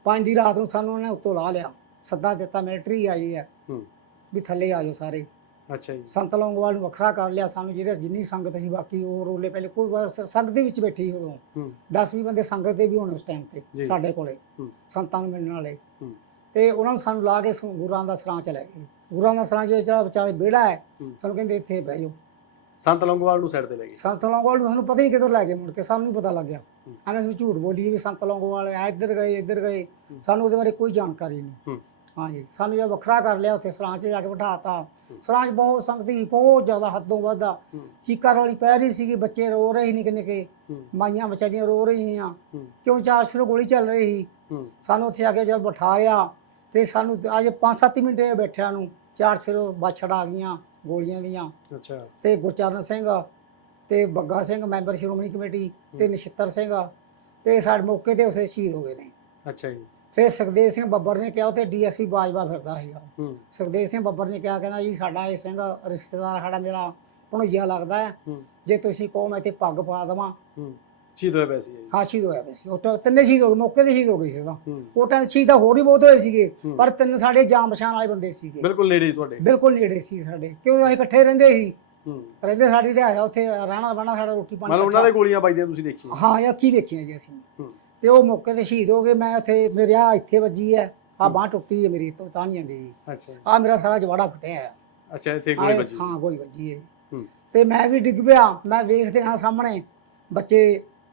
5 ਦੀ ਰਾਤ ਨੂੰ ਸਾਨੂੰ ਉਹਨੇ ਉੱਤੋਂ ਲਾ ਲਿਆ। ਸੱਦਾ ਦਿੱਤਾ ਮਿਲਟਰੀ ਆਈ ਹੈ। ਹੂੰ। ਵੀ ਥੱਲੇ ਆ ਜਾਓ ਸਾਰੇ। ਅੱਛਾ ਜੀ। ਸੰਤ ਲੌਂਗੋਵਾਲ ਨੂੰ ਵੱਖਰਾ ਕਰ ਲਿਆ ਸਾਨੂੰ ਜਿਹੜੇ ਜਿੰਨੀ ਸੰਗਤ ਸੀ ਬਾਕੀ ਉਹ ਰੋਲੇ ਪਹਿਲੇ ਕੋਈ ਬਸ ਸੰਗਤ ਦੇ ਵਿੱਚ ਬੈਠੀ ਉਦੋਂ। ਹੂੰ। 10 20 ਬੰਦੇ ਸੰਗਤ ਦੇ ਵੀ ਹੋਣੇ ਉਸ ਟਾਈਮ ਤੇ। ਸਾਡੇ ਕੋਲੇ ਸੰਤਾਂ ਨੂੰ ਮਿਲਣ ਵਾਲੇ। ਤੇ ਉਹਨਾਂ ਨੂੰ ਸਾਨੂੰ ਲਾ ਕੇ ਗੁਰਾਂ ਦਾ ਸਰਾਂ ਚ ਲੈ ਗਏ। ਗੁਰਾਂ ਦਾ ਸਰਾਂ ਚ ਜਿਹੜਾ ਵਿਚਾਲੇ ਵਿਹੜਾ ਹੈ। ਸਾਨੂੰ ਕਹਿੰਦੇ ਇੱਥੇ ਬਹਿ ਜਾਓ। ਸੰਤ ਲੰਗੋਵਾਲ ਨੂੰ ਸਾਈਡ ਤੇ ਲੈ ਗਏ। ਸੰਤ ਲੌਂਗੋਵਾਲ ਨੂੰ ਸਾਨੂੰ ਪਤਾ ਹੀ ਕਿੱਧਰ ਲੈ ਗਏ ਮੁੜ ਕੇ ਸਾਨੂੰ ਪਤਾ ਲੱਗਿਆ। ਐਵੇਂ ਅਸੀਂ ਝੂਠ ਬੋਲੀਏ ਵੀ ਸੰਤ ਲੌਂਗੋਵਾਲ ਆ ਇੱਧਰ ਗਏ ਇੱਧਰ ਗਏ। ਸਾਨੂੰ ਉਹਦੇ ਬਾਰੇ ਕੋਈ ਜਾਣਕਾਰੀ ਨਹੀਂ। ਹਾਂਜੀ। ਸਾਨੂੰ ਜੇ ਵੱਖਰਾ ਕਰ ਲਿਆ ਉੱਥੇ ਸਰਾਂ 'ਚ ਜਾ ਕੇ ਬਿਠਾਤਾ। ਸਰਾਂ 'ਚ ਬਹੁਤ ਸੰਗਤੀ ਬਹੁਤ ਜ਼ਿਆਦਾ ਹੱਦੋਂ ਵੱਧ ਆ। ਚੀਕਾਂ ਰੌਲੀ ਪੈ ਰਹੀ ਸੀਗੀ ਬੱਚੇ ਰੋ ਰਹੇ ਨਿੱਕੇ ਨਿੱਕੇ। ਮਾਈਆਂ ਵਿਚਾਰੀਆਂ ਰੋ ਰਹੀਆਂ। ਕਿਉਂ ਚਾਰ ਫਿਰ ਗੋਲੀ ਚੱਲ ਰਹੀ ਸਾਨੂੰ ਉੱਥੇ ਆ ਕੇ ਜਦ ਬਿਠਾਇਆ ਤੇ ਸਾਨੂੰ ਅਜੇ 5-7 ਮਿੰਟ ਬੈਠਿਆਂ ਨੂੰ ਚਾਰ ਫਿਰ ਬਾਛੜ ਆ ਗਈਆਂ ਗੋਲੀਆਂ ਦੀਆਂ। ਅੱਛਾ। ਤੇ ਗੁਰਚਰਨ ਸਿੰਘ ਤੇ ਬੱਗਾ ਸਿੰਘ ਮੈਂਬਰ ਸ਼੍ਰੋਮਣੀ ਕਮੇਟੀ ਤੇ ਨਛੱਤਰ ਸਿੰਘ ਤੇ ਸਾਡੇ ਮੌਕੇ ਤੇ ਉਸੇ ਸ਼ਹੀਦ ਹੋ ਗਏ ਨੇ। ਅੱਛਾ ਜੀ। ਫਿਰ ਸੁਖਦੇਵ ਸਿੰਘ ਬੱਬਰ ਨੇ ਕਿਹਾ ਤੇ ਡੀਐਸਪੀ ਬਾਜਵਾ ਫਿਰਦਾ ਸੀਗਾ। ਹੂੰ। ਸੁਖਦੇਵ ਸਿੰਘ ਬੱਬਰ ਨੇ ਕਿਹਾ ਕਹਿੰਦਾ ਜੀ ਸਾਡਾ ਇਹ ਸਿੰਘ ਰਿਸ਼ਤੇਦਾਰ ਸਾਡਾ ਮੇਰਾ ਭਣੋਈਆ ਲੱਗਦਾ ਹੈ। ਹੂੰ। ਜੇ ਤੁਸੀਂ ਕਹੋ ਮੈਂ ਤੇ ਪੱਗ ਪਾ ਦੇਵਾਂ। ਹੂੰ। ਸ਼ਹੀਦ ਹੋਏ ਪਏ ਸੀ ਜੀ। ਹਾਂ ਸ਼ਹੀਦ ਹੋਇਆ ਪਿਆ ਸੀ। ਉਹ ਤਾਂ ਤਿੰਨੇ ਸ਼ਹੀਦ ਹੋ ਗਏ ਮੌਕੇ ਤੇ ਸ਼ਹੀਦ ਹੋ ਗਏ ਸੀ ਉਹਦਾ ਹੂੰ। ਉਹ ਟਾਈਮ ਸ਼ਹੀਦ ਤਾਂ ਹੋਰ ਵੀ ਬਹੁਤ ਹੋਏ ਸੀਗੇ ਹੂੰ। ਪਰ ਤਿੰਨ ਸਾਡੇ ਜਾਨ ਪਛਾਣ ਵਾਲੇ ਬੰਦੇ ਸੀਗੇ। ਬਿਲਕੁਲ ਨੇੜੇ ਹੀ ਤੁਹਾਡੇ। ਬਿਲਕੁਲ ਨੇੜੇ ਸੀ ਸਾਡੇ। ਕਿਉਂ ਅਸੀਂ ਇਕੱਠੇ ਰਹਿੰਦੇ ਸੀ? ਹੂੰ। ਰਹਿੰਦੇ ਸਾਡੀ ਉੱਥੇ ਰਹਿਣਾ ਬਹਿਣਾ ਸਾਡਾ ਰੋਟੀ ਪਾਣੀ ਮਤਲਬ ਉਹਨਾਂ ਦੇ ਗੋਲੀਆਂ ਵੱਜਦੀਆਂ ਤੁਸੀਂ ਦੇਖੀਆਂ। ਹਾਂ ਅੱਖੀ ਵੇਖੀਆਂ ਜੀ ਅਸੀਂ। ਹੂੰ। ਤੇ ਉਹ ਮੌਕੇ ਤੇ ਸ਼ਹੀਦ ਹੋ ਗਏ। ਮੈਂ ਉੱਥੇ ਮੇਰੇ ਆ ਇੱਥੇ ਵੱਜੀ ਹੈ। ਆ ਬਾਹ ਟੁੱਟੀ ਹੈ ਮੇਰੀ ਤੋਂ ਤਾਂ ਨਹੀਂ ਅੱਛਾ ਜੀ। ਆ ਮੇਰਾ ਸਾਰਾ ਜਵਾੜਾ ਫਟਿਆ ਹੈ। ਅੱਛਾ ਇੱਥੇ ਗੋਲੀ ਵੱਜੀ। ਹਾਂ ਗੋਲੀ ਵੱਜੀ ਹੈ ਤੇ ਮੈਂ ਵੀ ਡਿੱਗ ਪਿਆ। ਮੈਂ ਵੇਖਦੇ ਹਾਂ ਸਾਹਮਣੇ ਬੱਚੇ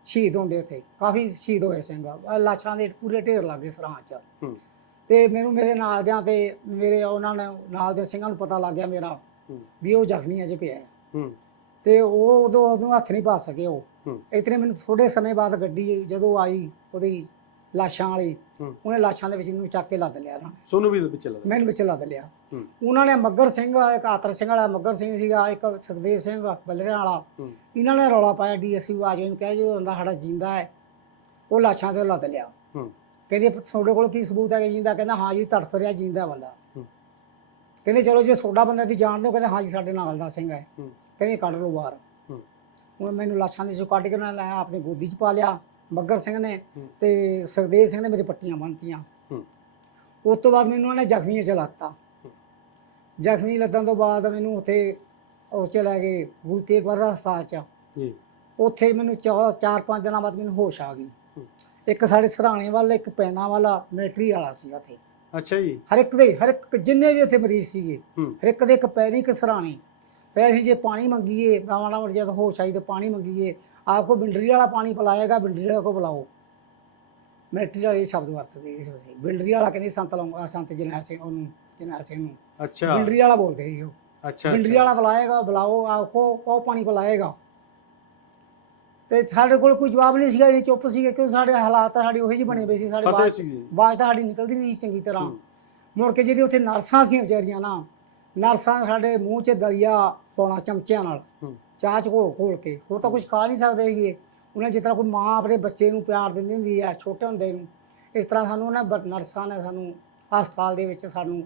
ਸ਼ਹੀਦ ਹੁੰਦੇ ਉੱਥੇ। ਕਾਫੀ ਸ਼ਹੀਦ ਹੋਏ ਸਿੰਘ। ਲਾਸ਼ਾਂ ਦੇ ਪੂਰੇ ਢੇਰ ਲੱਗੇ ਸਰਾਂ ਚ। ਤੇ ਮੈਨੂੰ ਮੇਰੇ ਨਾਲ ਦਿਆਂ ਤੇ ਮੇਰੇ ਉਹਨਾਂ ਨੇ ਨਾਲ ਦੇ ਸਿੰਘਾਂ ਨੂੰ ਪਤਾ ਲੱਗ ਗਿਆ ਮੇਰਾ ਵੀ ਉਹ ਜ਼ਖਮੀ ਅਜੇ ਪਿਆ ਤੇ ਉਹ ਉਦੋਂ ਉਹਨੂੰ ਹੱਥ ਨਹੀਂ ਪਾ ਸਕੇ ਉਹ। ਇਤਨੇ ਮੈਨੂੰ ਥੋੜੇ ਸਮੇਂ ਬਾਅਦ ਗੱਡੀ ਜਦੋਂ ਆਈ ਉਹਦੀ ਲਾਸ਼ਾਂ ਵਾਲੀ ਉਹਨੇ ਲਾਸ਼ਾਂ ਦੇ ਵਿੱਚ ਮੈਨੂੰ ਚੱਕ ਕੇ ਲੱਦ ਲਿਆ ਨੇ। ਸੋਨੂੰ ਵੀ ਪਿੱਛੇ ਲੱਗਾ ਮੈਨੂੰ ਵਿੱਚ ਲੱਦ ਲਿਆ। ਉਹਨਾਂ ਨੇ ਮੱਗਰ ਸਿੰਘ ਇੱਕ ਆਤਰ ਸਿੰਘ ਵਾਲਾ ਮੱਗਰ ਸਿੰਘ ਸੀਗਾ ਇੱਕ ਸੁਖਦੇਵ ਸਿੰਘ ਬੱਲਰਿਆਂ ਵਾਲਾ। ਇਹਨਾਂ ਨੇ ਰੌਲਾ ਪਾਇਆ ਡੀਐਸਪੀ ਬਾਜਵੇ ਨੂੰ ਕਿਹਾ ਜੀ ਉਹ ਬੰਦਾ ਸਾਡਾ ਜਿੰਦਾ ਹੈ। ਉਹ ਲਾਸ਼ਾਂ ਤੇ ਲੱਦ ਲਿਆ। ਕਹਿੰਦੇ ਤੁਹਾਡੇ ਕੋਲ ਕੀ ਸਬੂਤ ਹੈ ਕਿ ਜਿੰਦਾ? ਕਹਿੰਦਾ ਹਾਂ ਜੀ ਤੜਫ ਰਿਹਾ ਜਿੰਦਾ ਬੰਦਾ। ਕਹਿੰਦੇ ਚਲੋ ਜੇ ਸੋਡਾ ਬੰਦੇ ਦੀ ਜਾਣ ਦਿਓ ਕਹਿੰਦੇ ਹਾਂ ਜੀ ਸਾਡੇ ਨਾਲ ਦਾ ਸਿੰਘ ਹੈ। ਹੂੰ। ਕਹਿੰਦੇ ਕੱਢ ਲਓ ਬਾਹਰ। ਹੂੰ ਹੁਣ ਮੈਨੂੰ ਲਾਸ਼ਾਂ ਦੇ ਚੋਂ ਕੱਢ ਕੇ ਉਹਨਾਂ ਨੇ ਲਾਇਆ ਆਪਣੀ ਗੋਦੀ 'ਚ ਪਾ ਲਿਆ ਮੱਗਰ ਸਿੰਘ ਨੇ। ਤੇ ਸੁਖਦੇਵ ਸਿੰਘ ਨੇ ਮੇਰੇ ਪੱਟੀਆਂ ਬੰਨਤੀਆਂ। ਉਸ ਤੋਂ ਬਾਅਦ ਮੈਨੂੰ ਉਹਨੇ ਜ਼ਖਮੀਆਂ ਚ ਲਾਤਾ ਜ਼ਖਮੀ ਲੱਦਣ ਤੋਂ ਬਾਅਦ ਮੈਨੂੰ ਉੱਥੇ ਉਹ ਚ ਲੈ ਗਏ ਗੁਰੂ ਤੇਗ ਬਹਾਦਰ ਹਸਪਤਾਲ ਚ। ਜੀ। ਉੱਥੇ ਮੈਨੂੰ ਚਾ- ਚਾਰ ਪੰਜ ਦਿਨਾਂ ਬਾਅਦ ਮੈਨੂੰ ਹੋਸ਼ ਆ ਗਈ। ਇੱਕ ਸਾਡੇ ਸਰਾਣੇ ਵਾਲਾ ਇੱਕ ਪੈਨਾ ਵਾਲਾ ਮਿਲਟਰੀ ਵਾਲਾ ਸੀ ਉੱਥੇ। ਅੱਛਾ ਜੀ। ਹਰ ਇੱਕ ਦੇ ਹਰ ਇੱਕ ਜਿੰਨੇ ਵੀ ਉੱਥੇ ਮਰੀਜ਼ ਸੀਗੇ ਹਰ ਇੱਕ ਦੇ ਇੱਕ ਪੈਰੀ ਇੱਕ ਸਰਾਣੇ। ਪਏ ਅਸੀਂ ਜੇ ਪਾਣੀ ਮੰਗੀਏ ਗਾਵਾਂ ਨਾਲ ਜਦ ਹੋਸ਼ ਆਈ ਤਾਂ ਪਾਣੀ ਮੰਗੀਏ ਆਪਕੋ ਬਿੰਡਰੀ ਵਾਲਾ ਪਾਣੀ ਪਿਲਾਏਗਾ ਬਿੰਡਰੀ ਵਾਲੇ ਕੋ ਬੁਲਾਓ ਮਿਲਟਰੀ ਵਾਲੇ ਇਹ ਸ਼ਬਦ ਵਰਤਦੇ ਇਸ ਵੇਲੇ ਬਿੰਡਰੀ ਵਾਲਾ ਕਹਿੰਦੇ ਸੰਤ ਲਾਉਂਗਾ ਸੰਤ ਜਰਨੈਲ ਸਿੰਘ ਉਹਨੂੰ ਜਰਨੈਲ ਸਿੰਘ ਨੂੰ। ਅੱਛਾ। ਬਿੰਡਰੀ ਵਾਲਾ ਬੋਲਦੇ ਸੀ ਉਹ। ਅੱਛਾ ਬਿੰਡਰੀ ਵਾਲਾ ਬੁਲਾਏਗਾ ਬੁਲਾਓ ਆਪਕੋ ਉਹ ਪਾਣੀ ਪਿਲਾਏਗਾ। ਤੇ ਸਾਡੇ ਕੋਲ ਕੋਈ ਜਵਾਬ ਨਹੀਂ ਸੀਗਾ ਅਸੀਂ ਚੁੱਪ ਸੀਗੇ ਕਿਉਂ ਸਾਡੇ ਹਾਲਾਤ ਸਾਡੇ ਉਹੀ ਜਿਹੇ ਬਣੇ ਪਏ ਸੀ ਸਾਡੇ ਆਵਾਜ਼ ਤਾਂ ਸਾਡੀ ਨਿਕਲਦੀ ਨਹੀਂ ਚੰਗੀ ਤਰ੍ਹਾਂ। ਮੁੜ ਕੇ ਜਿਹੜੀ ਉੱਥੇ ਨਰਸਾਂ ਸੀ ਵਿਚਾਰੀਆਂ ਨਾ ਨਰਸਾਂ ਸਾਡੇ ਮੂੰਹ 'ਚ ਦਲੀਆ ਪਾਉਣਾ ਚਮਚਿਆਂ ਨਾਲ। ਚਾਹ 'ਚ ਘੋਲ ਘੋਲ ਕੇ। ਹੋਰ ਤਾਂ ਕੁਝ ਖਾ ਨਹੀਂ ਸਕਦੇ ਸੀਗੇ ਉਹਨਾਂ ਤਰ੍ਹਾਂ ਕੋਈ ਮਾਂ ਆਪਣੇ ਬੱਚੇ ਨੂੰ ਪਿਆਰ ਦਿੰਦੀ ਹੁੰਦੀ ਹੈ ਛੋਟੇ ਹੁੰਦੇ ਨੂੰ ਇਸ ਤਰ੍ਹਾਂ ਸਾਨੂੰ ਉਹਨਾਂ ਨਰਸਾਂ ਨੇ ਸਾਨੂੰ ਹਸਪਤਾਲ ਦੇ ਵਿੱਚ ਸਾਨੂੰ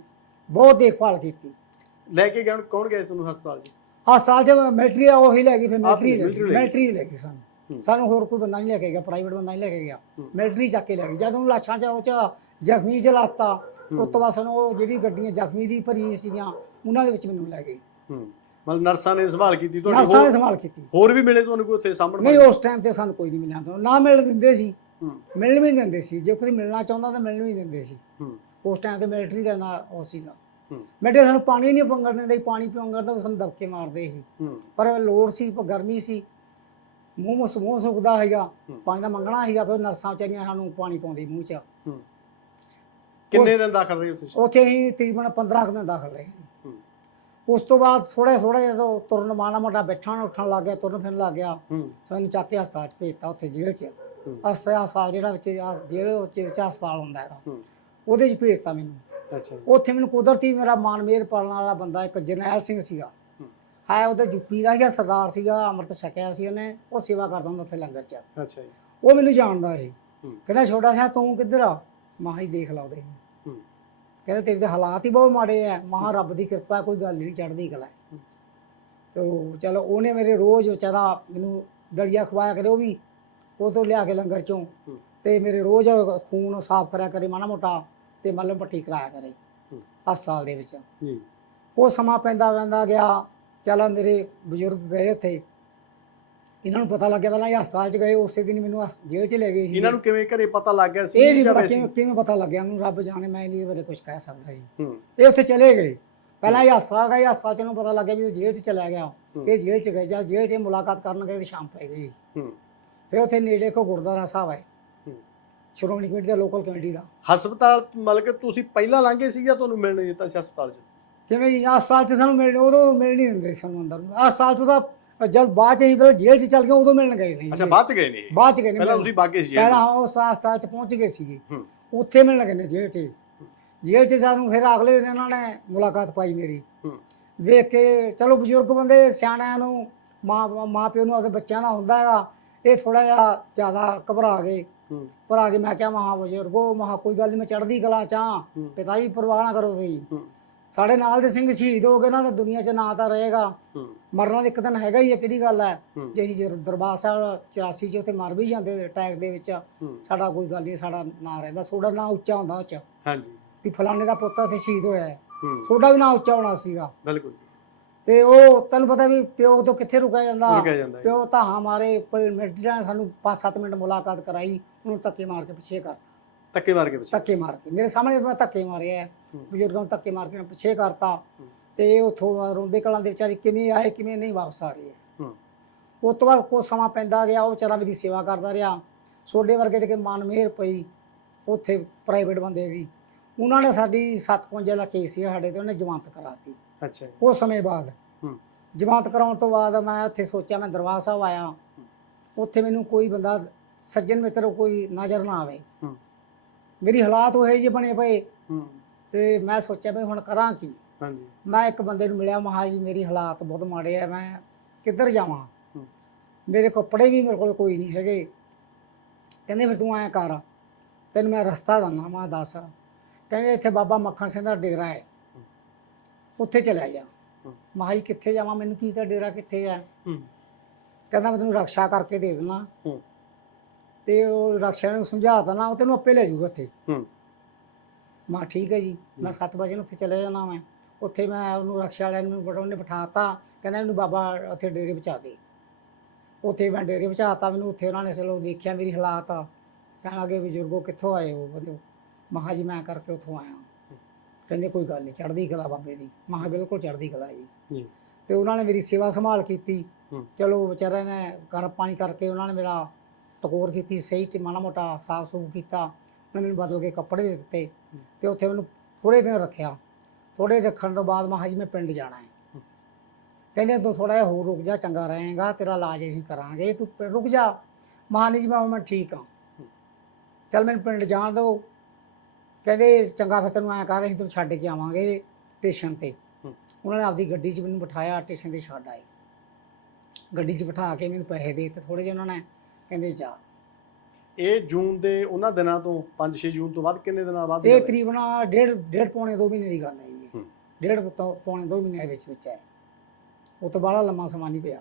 ਬਹੁਤ ਦੇਖਭਾਲ ਕੀਤੀ। ਲੈ ਕੇ ਗਿਆ ਕੌਣ ਸੀ ਤੁਹਾਨੂੰ ਹਸਪਤਾਲ ਜੀ? ਹਸਪਤਾਲ 'ਚ ਮਿਲਟਰੀ ਆ ਉਹੀ ਲੈ ਗਈ ਫਿਰ ਮਿਲਟਰੀ ਗਈ ਗਈ। ਮਿਲਟਰੀ ਲੈ ਗਈ ਸਾਨੂੰ। ਸਾਨੂੰ ਹੋਰ ਕੋਈ ਬੰਦਾ ਨਹੀਂ ਲੈ ਕੇ ਗਿਆ ਪ੍ਰਾਈਵੇਟ ਬੰਦਾ ਨਹੀਂ ਲੈ ਕੇ ਗਿਆ। ਮਿਲਟਰੀ ਚੱਕ ਕੇ ਲੈ ਗਈ। ਜਦੋਂ ਲਾਸ਼ਾਂ 'ਚ ਉਹ 'ਚ ਜ਼ਖਮੀ 'ਚ ਲਾਤਾ ਉਸ ਤੋਂ ਬਾਅਦ ਸਾਨੂੰ ਉਹ ਜਿਹੜੀ ਗੱਡੀਆਂ ਜ਼ਖਮੀ ਦੀ ਭਰੀ ਸੀਗੀਆਂ ਉਹਨਾਂ ਦੇ ਵਿੱਚ ਮੈਨੂੰ ਲੈ ਗਏ ਹੂੰ। ਮਤਲਬ ਨਰਸਾਂ ਨੇ ਸੰਭਾਲ ਕੀਤੀ ਤੁਹਾਡੀ ਨਰਸਾਂ ਨੇ ਹੋਰ- ਸੰਭਾਲ ਕੀਤੀ। ਹੋਰ ਵੀ ਮਿਲੇ ਤੁਹਾਨੂੰ ਕੋਈ ਉੱਥੇ ਸਾਹਮਣੇ? ਨਹੀਂ ਉਸ ਟਾਈਮ ਤੇ ਸਾਨੂੰ ਕੋਈ ਨਹੀਂ ਮਿਲਿਆ। ਤੋਂ ਨਾ ਮਿਲ ਦਿੰਦੇ ਸੀ। ਹੂੰ। ਮਿਲਣ ਵੀ ਨਹੀਂ ਦਿੰਦੇ ਸੀ। ਜੇ ਕੋਈ ਮਿਲਣਾ ਚਾਹੁੰਦਾ ਤਾਂ ਮਿਲਣ ਵੀ ਨਹੀਂ ਦਿੰਦੇ ਸੀ। ਹੂੰ। ਉਸ ਟਾਈਮ ਤੇ ਮਿਲਟਰੀ ਦਾ ਨਾ ਉਹ ਸੀਗਾ। ਹੂੰ। ਮਿਲਟਰੀ ਸਾਨੂੰ ਪਾਣੀ ਨਹੀਂ ਪੰਗਣ ਦਿੰਦੇ ਸੀ, ਪਾਣੀ ਪਿਉਂਗਣ ਦਾ ਸਾਨੂੰ ਦਬਕੇ ਮਾਰਦੇ ਸੀ। ਹੂੰ। ਪਰ ਲੋੜ ਸੀ ਪਰ ਗਰਮੀ ਸੀ। ਮੂੰਹ ਮੂੰਹ ਮੂੰਹ ਸੁੱਕਦਾ ਹੈਗਾ ਹੂੰ। ਪਾਣੀ ਦਾ ਮੰਗਣਾ ਹੈਗਾ ਫਿਰ ਨਰਸਾਂ ਵਿਚਾਰੀਆਂ ਸਾਨੂੰ ਪਾਣੀ ਪਾਉਂਦੀ ਮੂੰਹ 'ਚ। ਹੂੰ। ਕਿੰਨੇ ਦਿਨ ਦਾਖਲ ਰਹੇ ਉੱਥੇ? ਉੱਥੇ ਅਸੀਂ ਤਕਰੀਬਨ 15 ਕੁ ਦਿਨ ਦਾਖਲ ਰਹੇ। ਉਸ ਤੋਂ ਬਾਅਦ ਥੋੜੇ ਥੋੜੇ ਜਦੋਂ ਤੁਰਨ ਮਾਣਾ ਮੋਟਾ ਬੈਠਣ ਉੱਠਣ ਲੱਗ ਗਿਆ ਤੁਰਨ ਫਿਰਨ ਲੱਗ ਗਿਆ ਹੂੰ। ਸਾਨੂੰ ਚੱਕ ਕੇ ਹਸਪਤਾਲ 'ਚ ਭੇਜਤਾ ਉੱਥੇ ਜੇਲ੍ਹ 'ਚ। ਹੂੰ। ਹਸਪਤਾਲ ਜਿਹੜਾ ਵਿੱਚ ਜੇਲ੍ਹ ਵਿੱਚ ਵਿੱਚ ਹਸਪਤਾਲ ਹੁੰਦਾ ਹੈਗਾ। ਹੂੰ। ਉਹਦੇ 'ਚ ਭੇਜਤਾ ਮੈਨੂੰ। ਅੱਛਾ ਉੱਥੇ ਮੈਨੂੰ ਕੁਦਰਤੀ ਮੇਰਾ ਮਾਨ ਮੇਰ ਪਾਲਣ ਵਾਲਾ ਬੰਦਾ ਇੱਕ ਜਰਨੈਲ ਸਿੰਘ ਸੀਗਾ। ਹੂੰ। ਹੈ ਉਹਦਾ ਯੂਪੀ ਦਾ ਸੀਗਾ ਸਰਦਾਰ ਸੀਗਾ ਅੰਮ੍ਰਿਤ ਛਕਿਆ ਸੀ ਉਹਨੇ ਉਹ ਸੇਵਾ ਕਰਦਾ ਹੁੰਦਾ ਉੱਥੇ ਲੰਗਰ 'ਚ। ਅੱਛਾ ਉਹ ਮੈਨੂੰ ਜਾਣਦਾ ਸੀ ਹੂੰ। ਕਹਿੰਦਾ ਛੋਟਾ ਸਿਆ ਤੂੰ ਕਿੱਧਰ ਆ? ਮਾਂ ਹੀ ਦੇਖ ਲਾ ਉਹਦੇ। ਹੂੰ ਕਹਿੰਦਾ ਤੇਰੇ ਤੇ ਹਾਲਾਤ ਹੀ ਬਹੁਤ ਮਾੜੇ ਆ ਮਹਾ ਰੱਬ ਦੀ ਕਿਰਪਾ ਕੋਈ ਗੱਲ ਨਹੀਂ ਚੜਦੀ ਕਲਾ। ਤੇ ਚਲੋ ਉਹਨੇ ਮੇਰੇ ਰੋਜ਼ ਵਿਚਾਰਾ ਮੈਨੂੰ ਦਲੀਆ ਖਵਾਇਆ ਕਰੇ ਉਹ ਵੀ ਉਹ ਤੋਂ ਲਿਆ ਕੇ ਲੰਗਰ ਚੋਂ। ਤੇ ਮੇਰੇ ਰੋਜ਼ ਖੂਨ ਸਾਫ਼ ਕਰਿਆ ਕਰੇ ਮਾੜਾ ਮੋਟਾ ਤੇ ਮੱਲਮ ਪੱਟੀ ਕਰਾਇਆ ਕਰੇ। ਹਸਪਤਾਲ ਦੇ ਵਿੱਚ ਜੀ ਉਹ ਸਮਾਂ ਪੈਂਦਾ ਪੈਂਦਾ ਗਿਆ ਚਲ ਮੇਰੇ ਬਜ਼ੁਰਗ ਗਏ ਉੱਥੇ ਇਹਨਾਂ ਨੂੰ ਪਤਾ ਲੱਗਿਆ ਪਹਿਲਾਂ ਇਹ ਹਸਪਤਾਲ 'ਚ ਗਏ ਉਸੇ ਦਿਨ ਮੈਨੂੰ ਹਸ- ਜੇਲ੍ਹ 'ਚ ਲੈ ਗਏ ਸੀ। ਇਹਨਾਂ ਨੂੰ ਕਿਵੇਂ ਘਰੇ ਪਤਾ ਲੱਗ ਗਿਆ ਸੀ ਇਹ ਨਹੀਂ ਜਾਂ ਪਤਾ ਵੈਸੇ? ਕਿਵੇਂ ਕਿਵੇਂ ਪਤਾ ਲੱਗਿਆ ਉਹਨੂੰ ਰੱਬ ਜਾਣੇ ਮੈਂ ਨਹੀਂ ਇਹਦੇ ਬਾਰੇ ਕੁਝ ਕਹਿ ਸਕਦਾ ਜੀ। ਹੂੰ। ਇਹ ਉੱਥੇ ਚਲੇ ਗਏ। ਪਹਿਲਾਂ ਇਹ ਹਸਪਤਾਲ ਗਏ ਹਸਪਤਾਲ ਚ ਨੂੰ ਪਤਾ ਲੱਗਿਆ ਵੀ ਉਹ ਜੇਲ੍ਹ 'ਚ ਚਲਾ ਗਿਆ। ਹੂੰ। ਇਹ ਜੇਲ੍ਹ 'ਚ ਗਏ ਜਦ ਜੇਲ੍ਹ 'ਚ ਮੁਲਾਕਾਤ ਕਰਨ ਗਏ ਤੇ ਸ਼ਾਮ ਪੈ ਗਈ। ਹੂੰ। ਫਿਰ ਉੱਥੇ ਨੇੜੇ ਕੋ ਗੁਰਦੁਆਰਾ ਸਾਹਿਬ ਹੈ। ਹੂੰ। ਸ਼੍ਰੋਮਣੀ ਕਮੇਟੀ ਦਾ ਲੋਕਲ ਕਮੇਟੀ ਦਾ। ਹਸਪਤਾਲ ਮਤਲਬ ਕਿ ਤੁਸੀਂ ਪਹਿਲਾਂ ਲੰਘੇ ਸੀ ਜਾਂ ਤੁਹਾਨੂੰ ਮਿਲਣ ਨਹੀਂ ਦਿੱਤਾ ਸੀ ਹਸਪਤਾਲ 'ਚ? ਕਿਵੇਂ ਜੀ ਹਸਪਤਾਲ 'ਚ ਸਾਨੂੰ ਮਿਲਣ ਉਦੋਂ ਮਿਲ ਨਹੀਂ ਦਿੰਦੇ ਸਾਨੂੰ ਅੰਦਰ। ਹਸਪਤਾਲ 'ਚ ਤਾਂ ਜਦ ਬਾਅਦ 'ਚ ਪਹਿਲਾਂ ਜੇਲ੍ਹ 'ਚ ਚੱਲ ਗਏ ਉਦੋਂ ਮਿਲਣ ਗਏ ਨਹੀਂ ਅੱਛਾ। ਬਾਅਦ 'ਚ ਗਏ ਨੇ ਇਹ? ਬਾਅਦ 'ਚ ਗਏ ਨਹੀਂ ਪਹਿਲਾਂ। ਤੁਸੀਂ ਬਾਗੇ ਸੀ ਪਹਿਲਾਂ ਹਾਂ ਉਸ ਹਸਪਤਾਲ 'ਚ ਪਹੁੰਚ ਗਏ ਸੀਗੇ। ਹੂੰ। ਉੱਥੇ ਮਿਲਣ ਲੱਗੇ ਨੇ ਜੇਲ੍ਹ 'ਚ। ਜੇਲ੍ਹ 'ਚ ਸਾਨੂੰ ਫਿਰ ਅਗਲੇ ਦਿਨ ਇਹਨਾਂ ਨੇ ਮੁਲਾਕਾਤ ਪਾਈ ਮੇਰੀ। ਹੂੰ। ਵੇਖ ਕੇ ਚਲੋ ਬਜ਼ੁਰਗ ਬੰਦੇ ਸਿਆਣਿਆਂ ਨੂੰ ਮਾਂ ਮਾਂ ਪਿਓ ਨੂੰ ਆਪਣੇ ਬੱਚਿਆਂ ਦਾ ਹੁੰਦਾ ਹੈਗਾ ਇਹ ਥੋੜਾ ਜਿਹਾ ਜ਼ਿਆਦਾ ਘਬਰਾ ਗਏ। ਹੂੰ। ਭਰਾ ਕੇ ਮੈਂ ਕਿਹਾ ਮਹਾ ਬਜ਼ੁਰਗੋ ਮਹਾ ਕੋਈ ਗੱਲ ਨਹੀਂ ਮੈਂ ਚੜ੍ਹਦੀ ਕਲਾ ਚਾਂ ਹੂੰ। ਪਿਤਾ ਜੀ ਪਰਵਾਹ ਨਾ ਕਰੋ ਤੁਸੀਂ। ਹੂੰ। ਸਾਡੇ ਨਾਲ ਦੇ ਸਿੰਘ ਸ਼ਹੀਦ ਹੋ ਗਏ ਨਾ ਤਾਂ ਦੁਨੀਆ 'ਚ ਨਾਂ ਤਾਂ ਰਹੇਗਾ। ਮਰਨਾ ਤਾਂ ਇੱਕ ਦਿਨ ਹੈਗਾ ਹੀ ਹੈ ਕਿਹੜੀ ਗੱਲ ਹੈ। ਜੇ ਅਸੀਂ ਦਰਬਾਰ ਸਾਹਿਬ 84 'ਚ ਉੱਥੇ ਮਰ ਵੀ ਜਾਂਦੇ ਅਟੈਕ ਦੇ ਵਿੱਚ। ਸਾਡਾ ਕੋਈ ਗੱਲ ਨਹੀਂ ਸਾਡਾ ਨਾਂ ਰਹਿੰਦਾ। ਤੁਹਾਡਾ ਨਾਂ ਉੱਚਾ ਹੁੰਦਾ ਉਹ 'ਚ। ਹਾਂਜੀ। ਵੀ ਫਲਾਣੇ ਦਾ ਪੁੱਤ ਇੱਥੇ ਸ਼ਹੀਦ ਹੋਇਆ ਹੈ। ਤੁਹਾਡਾ ਵੀ ਨਾਂ ਉੱਚਾ ਹੋਣਾ ਸੀਗਾ। ਬਿਲਕੁਲ ਤੇ ਉਹ ਤੈਨੂੰ ਪਤਾ ਵੀ ਪਿਓ ਤੋਂ ਕਿੱਥੇ ਰੁਕਿਆ ਜਾਂਦਾ। ਪਿਓ ਤਾਂ ਮਾਰੇ ਮਿਲਟਰੀ ਨੇ ਸਾਨੂੰ 5-7 ਮਿੰਟ ਮੁਲਾਕਾਤ ਕਰਾਈ ਉਹਨੂੰ ਧੱਕੇ ਮਾਰ ਕੇ ਪਿੱਛੇ ਕਰਤਾ। ਧੱਕੇ ਮਾਰ ਕੇ ਪਿੱਛੇ। ਧੱਕੇ ਮਾਰ ਕੇ। ਮੇਰੇ ਸਾਹਮਣੇ ਮੈਂ ਧੱਕੇ ਮਾਰਿਆ ਹੈ। ਬਜ਼ੁਰਗਾਂ ਨੂੰ ਧੱਕੇ ਮਾਰ ਕੇ ਉਹਨੇ ਪਿੱਛੇ ਕਰਤਾ। ਤੇ ਉਥੋਂ ਰੋਂਦੇ ਕਲਾਂ ਦੇ ਵਿਚਾਰੇ ਕਿਵੇਂ ਆਏ ਕਿਵੇਂ ਨਹੀਂ ਵਾਪਸ ਆ ਗਏ ਹੂੰ। ਉਸ ਤੋਂ ਬਾਅਦ ਕੁਛ ਸਮਾਂ ਪੈਂਦਾ ਗਿਆ ਉਹ ਵਿਚਾਰਾ ਮੇਰੀ ਸੇਵਾ ਕਰਦਾ ਰਿਹਾ। ਸੋਡੇ ਵਰਗੇ ਦੇ ਕੇ ਮਨ ਮਿਹਰ ਪਈ ਉੱਥੇ ਪ੍ਰਾਈਵੇਟ ਬੰਦੇ ਦੀ। ਉਹਨਾਂ ਨੇ ਸਾਡੀ 751 ਦਾ ਕੇਸ ਸੀ ਸਾਡੇ ਤੇ ਉਹਨੇ ਜ਼ਮਾਨਤ ਕਰਾਤੀ ਅੱਛਾ ਜੀ। ਉਸ ਸਮੇਂ ਬਾਅਦ। ਹੂੰ। ਜ਼ਮਾਨਤ ਕਰਾਉਣ ਤੋਂ ਬਾਅਦ ਮੈਂ ਉੱਥੇ ਸੋਚਿਆ ਮੈਂ ਦਰਬਾਰ ਸਾਹਿਬ ਆਇਆ। ਉੱਥੇ ਮੈਨੂੰ ਕੋਈ ਬੰਦਾ ਸੱਜਣ ਮਿੱਤਰ ਕੋਈ ਨਜ਼ਰ ਨਾ ਆਵੇ। ਹੂੰ। ਮੇਰੀ ਹਾਲਾਤ ਉਹ ਜਿਹੇ ਬਣੇ ਪਏ। ਹੂੰ। ਤੇ ਮੈਂ ਸੋਚਿਆ ਵੀ ਹੁਣ ਕਰਾਂ ਕੀ? ਹਾਂਜੀ। ਮੈਂ ਇੱਕ ਬੰਦੇ ਨੂੰ ਮਿਲਿਆ ਮਹਾ ਜੀ ਮੇਰੀ ਹਾਲਾਤ ਬਹੁਤ ਮਾੜੇ ਆ ਮੈਂ ਕਿੱਧਰ ਜਾਵਾਂ? ਮੇਰੇ ਕੱਪੜੇ ਵੀ ਮੇਰੇ ਕੋਲ ਕੋਈ ਨਹੀਂ ਹੈਗੇ। ਕਹਿੰਦੇ ਫਿਰ ਤੂੰ ਐਂ ਕਰ ਤੈਨੂੰ ਮੈਂ ਰਸਤਾ ਦੰਨਾ ਮੈਂ ਦੱਸ। ਕਹਿੰਦੇ ਇੱਥੇ ਬਾਬਾ ਮੱਖਣ ਸਿੰਘ ਦਾ ਡੇਰਾ ਹੈ। ਉੱਥੇ ਚਲਿਆ ਜਾ। ਮਹਾ ਜੀ ਕਿੱਥੇ ਜਾਵਾਂ? ਮੈਨੂੰ ਕੀ ਤਾਂ ਡੇਰਾ ਕਿੱਥੇ ਹੂੰ। ਕਹਿੰਦਾ ਮੈਂ ਤੈਨੂੰ ਰਕਸ਼ਾ ਕਰਕੇ ਦੇ ਦੇਣਾ ਤੇ ਉਹ ਰਕਸ਼ਾ ਨੂੰ ਸਮਝਾਤਾ ਨਾ ਉਹ ਤੈਨੂੰ ਆਪੇ ਲੈ ਜਾਊਗਾ ਉੱਥੇ। ਹੂੰ। ਮਾ ਠੀਕ ਹੈ ਜੀ ਮੈਂ 7 ਵਜੇ ਨੂੰ ਉੱਥੇ ਚਲੇ ਜਾਣਾ ਮੈਂ ਉੱਥੇ ਮੈਂ ਉਹਨੂੰ ਰਕਸ਼ਾ ਵਾਲਿਆਂ ਨੂੰ ਬੜਾ ਉਹਨੇ ਬਿਠਾਤਾ ਕਹਿੰਦਾ ਇਹਨੂੰ ਬਾਬਾ ਉੱਥੇ ਡੇਰੇ ਪਹੁੰਚਾ ਦੇ। ਉੱਥੇ ਮੈਂ ਡੇਰੇ ਪਹੁੰਚਾਤਾ ਮੈਨੂੰ ਉੱਥੇ ਉਹਨਾਂ ਨੇ ਚਲੋ ਦੇਖਿਆ ਮੇਰੀ ਹਾਲਾਤ। ਕਹਿਣ ਲੱਗੇ ਬਜ਼ੁਰਗੋ ਕਿੱਥੋਂ ਆਏ ਹੋ? ਬਤੋ ਮਹਾ ਜੀ ਮੈਂ ਕਰਕੇ ਉੱਥੋਂ ਆਇਆ ਕਹਿੰਦੇ ਕੋਈ ਗੱਲ ਨਹੀਂ ਚੜ੍ਹਦੀ ਕਲਾ ਬਾਬੇ ਦੀ। ਮਹਾ ਬਿਲਕੁਲ ਚੜ੍ਹਦੀ ਕਲਾ ਜੀ। ਤੇ ਉਹਨਾਂ ਨੇ ਮੇਰੀ ਸੇਵਾ ਸੰਭਾਲ ਕੀਤੀ। ਚਲੋ ਵਿਚਾਰਿਆਂ ਨੇ ਗਰਮ ਪਾਣੀ ਕਰਕੇ ਉਹਨਾਂ ਨੇ ਮੇਰਾ ਟਕੋਰ ਕੀਤੀ ਸਹੀ ਤੇ ਮਾੜਾ ਮੋਟਾ ਸਾਫ਼ ਸੂਫ ਕੀਤਾ ਉਹਨਾਂ ਮੈਨੂੰ ਬਦਲ ਕੇ ਕੱਪੜੇ ਦੇ ਦਿੱਤੇ ਤੇ ਉੱਥੇ ਮੈਨੂੰ ਥੋੜੇ ਦਿਨ ਰੱਖਿਆ। ਥੋੜੇ ਰੱਖਣ ਤੋਂ ਬਾਅਦ ਮੈਂ ਮੈਂ ਪਿੰਡ ਜਾਣਾ ਹੈ। ਕਹਿੰਦੇ ਤੂੰ ਥੋੜਾ ਜਿਹਾ ਹੋਰ ਰੁਕ ਜਾ ਚੰਗਾ ਰਹੇਗਾ ਤੇਰਾ ਇਲਾਜ ਅਸੀਂ ਕਰਾਂਗੇ ਤੂੰ ਰੁਕ ਜਾ। ਮਹਾਨੀ ਜੀ ਮੈਂ ਮੈਂ ਠੀਕ ਹਾਂ। ਚੱਲ ਮੈਨੂੰ ਪਿੰਡ ਜਾਣ ਦਿਓ। ਕਹਿੰਦੇ ਚੰਗਾ ਫਿਰ ਤੈਨੂੰ ਐਂ ਕਰ ਅਸੀਂ ਤੈਨੂੰ ਛੱਡ ਕੇ ਆਵਾਂਗੇ ਸਟੇਸ਼ਨ ਤੇ। ਉਹਨਾਂ ਨੇ ਆਪਦੀ ਗੱਡੀ 'ਚ ਮੈਨੂੰ ਬਿਠਾਇਆ ਸਟੇਸ਼ਨ ਤੇ ਛੱਡ ਆਏ। ਗੱਡੀ 'ਚ ਬਿਠਾ ਕੇ ਮੈਨੂੰ ਪੈਸੇ ਦੇ ਤੇ ਥੋੜੇ ਜਿਹੇ ਉਹਨਾਂ ਨੇ। ਕਹਿੰਦੇ ਜਾ। ਇਹ ਜੂਨ ਦੇ ਉਹਨਾਂ ਦਿਨਾਂ ਤੋਂ 5-6 ਜੂਨ ਤੋਂ ਬਾਅਦ ਕਿੰਨੇ ਦਿਨਾਂ ਬਾਅਦ ਇਹ ਤਕਰੀਬਨ ਡੇਢ ਡੇਢ ਪੌਣੇ 2 ਮਹੀਨੇ ਦੀ ਗੱਲ ਹੈ ਜੀ। ਡੇਢ ਤੋਂ ਪੌਣੇ 2 ਮਹੀਨੇ ਦੇ ਵਿੱਚ ਵਿੱਚ ਹੈ। ਉਹ ਤੋਂ ਬਾਅਦ ਲੰਮਾ ਸਮਾਂ ਨਹੀਂ ਪਿਆ।